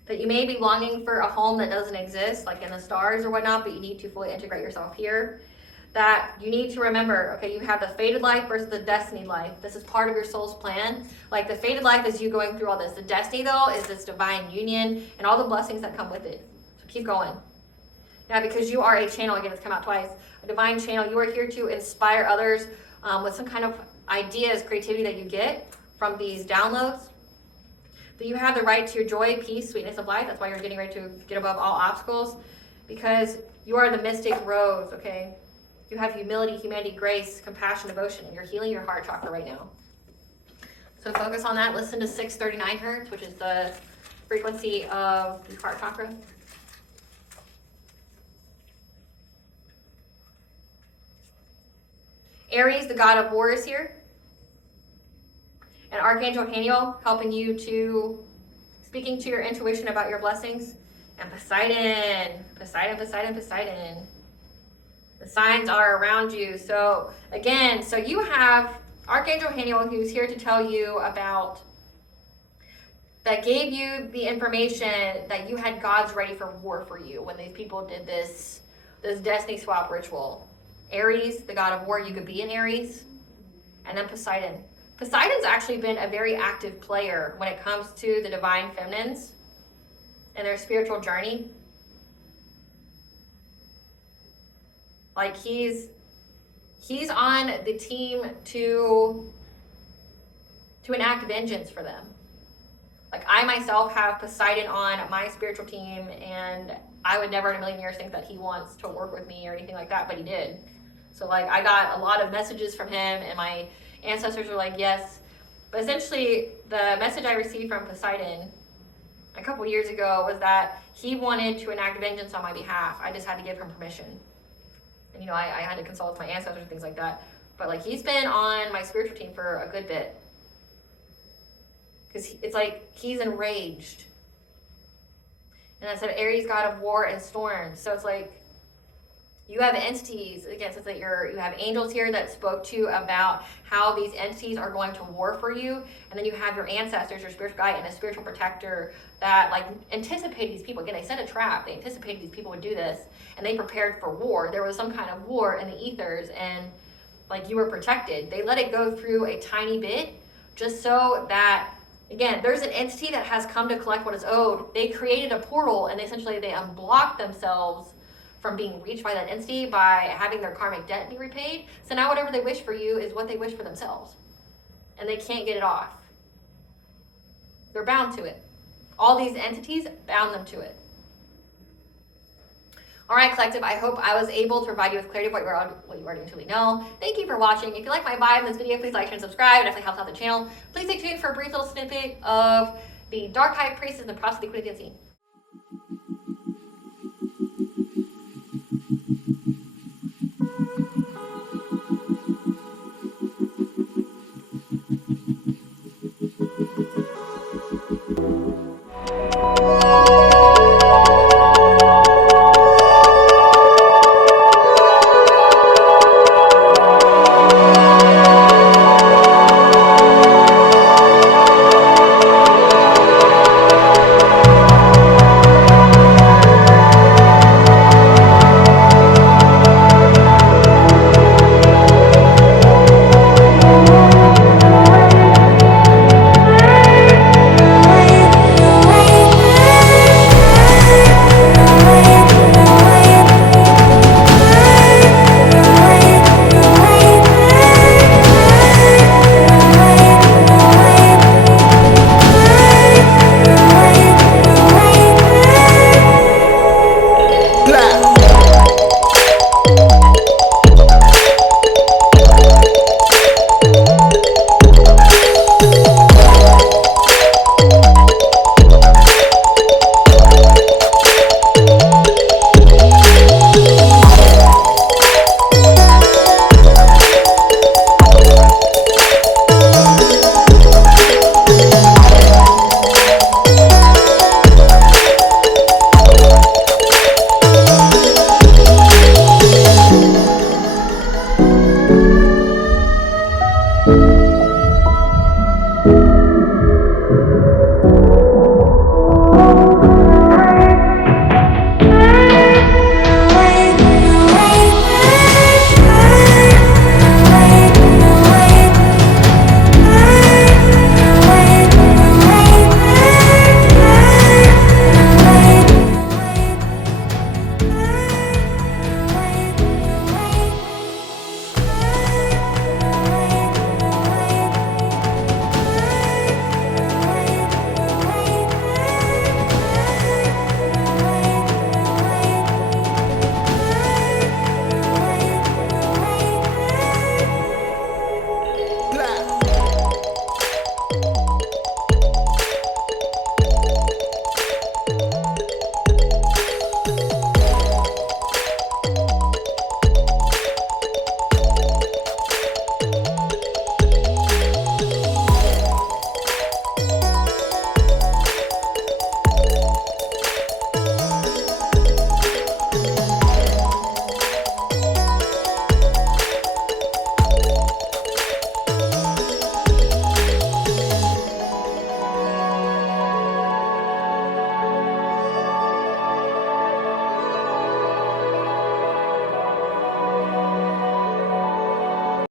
That you may be longing for a home that doesn't exist, like in the stars or whatnot, but you need to fully integrate yourself here. That you need to remember, okay, you have the fated life versus the destiny life. This is part of your soul's plan. Like the fated life is you going through all this. The destiny, though, is this divine union and all the blessings that come with it. So keep going. Now, because you are a channel, again, it's come out twice, a divine channel, you are here to inspire others with some kind of ideas, creativity that you get from these downloads. That you have the right to your joy, peace, sweetness of life. That's why you're getting ready to get above all obstacles, because you are the mystic rose, okay? You have humility, humanity, grace, compassion, devotion, and you're healing your heart chakra right now. So focus on that. Listen to 639 hertz, which is the frequency of the heart chakra. Aries, the god of war, is here. And Archangel Haniel helping you to, speaking to your intuition about your blessings. And Poseidon. The signs are around you. So again, so you have Archangel Haniel, who's here to tell you about, that gave you the information that you had gods ready for war for you when these people did this destiny swap ritual. Aries, the god of war, you could be in Aries. And then Poseidon. Poseidon's actually been a very active player when it comes to the divine feminines and their spiritual journey. Like he's on the team to enact vengeance for them. Like I myself have Poseidon on my spiritual team, and I would never in a million years think that he wants to work with me or anything like that, but he did. So like I got a lot of messages from him, and my ancestors were like, yes. But essentially the message I received from Poseidon a couple years ago was that he wanted to enact vengeance on my behalf. I just had to give him permission. And I had to consult with my ancestors and things like that. But like he's been on my spiritual team for a good bit. Because it's like he's enraged. And I said Aries, god of war and storms. So it's like you have entities, again, since you have angels here that spoke to you about how these entities are going to war for you. And then you have your ancestors, your spiritual guide, and a spiritual protector that like anticipated these people. Again, they set a trap. They anticipated these people would do this, and they prepared for war. There was some kind of war in the ethers, and like you were protected. They let it go through a tiny bit just so that, again, there's an entity that has come to collect what is owed. They created a portal, and essentially they unblocked themselves from being reached by that entity by having their karmic debt be repaid. So now whatever they wish for you is what they wish for themselves. And they can't get it off. They're bound to it. All these entities bound them to it. All right, collective, I hope I was able to provide you with clarity of what you already truly know. Thank you for watching. If you like my vibe in this video, please like, share, and subscribe. It definitely helps out the channel. Please stay tuned for a brief little snippet of the Dark High Priestess and the Process of the Liquidity Unseen.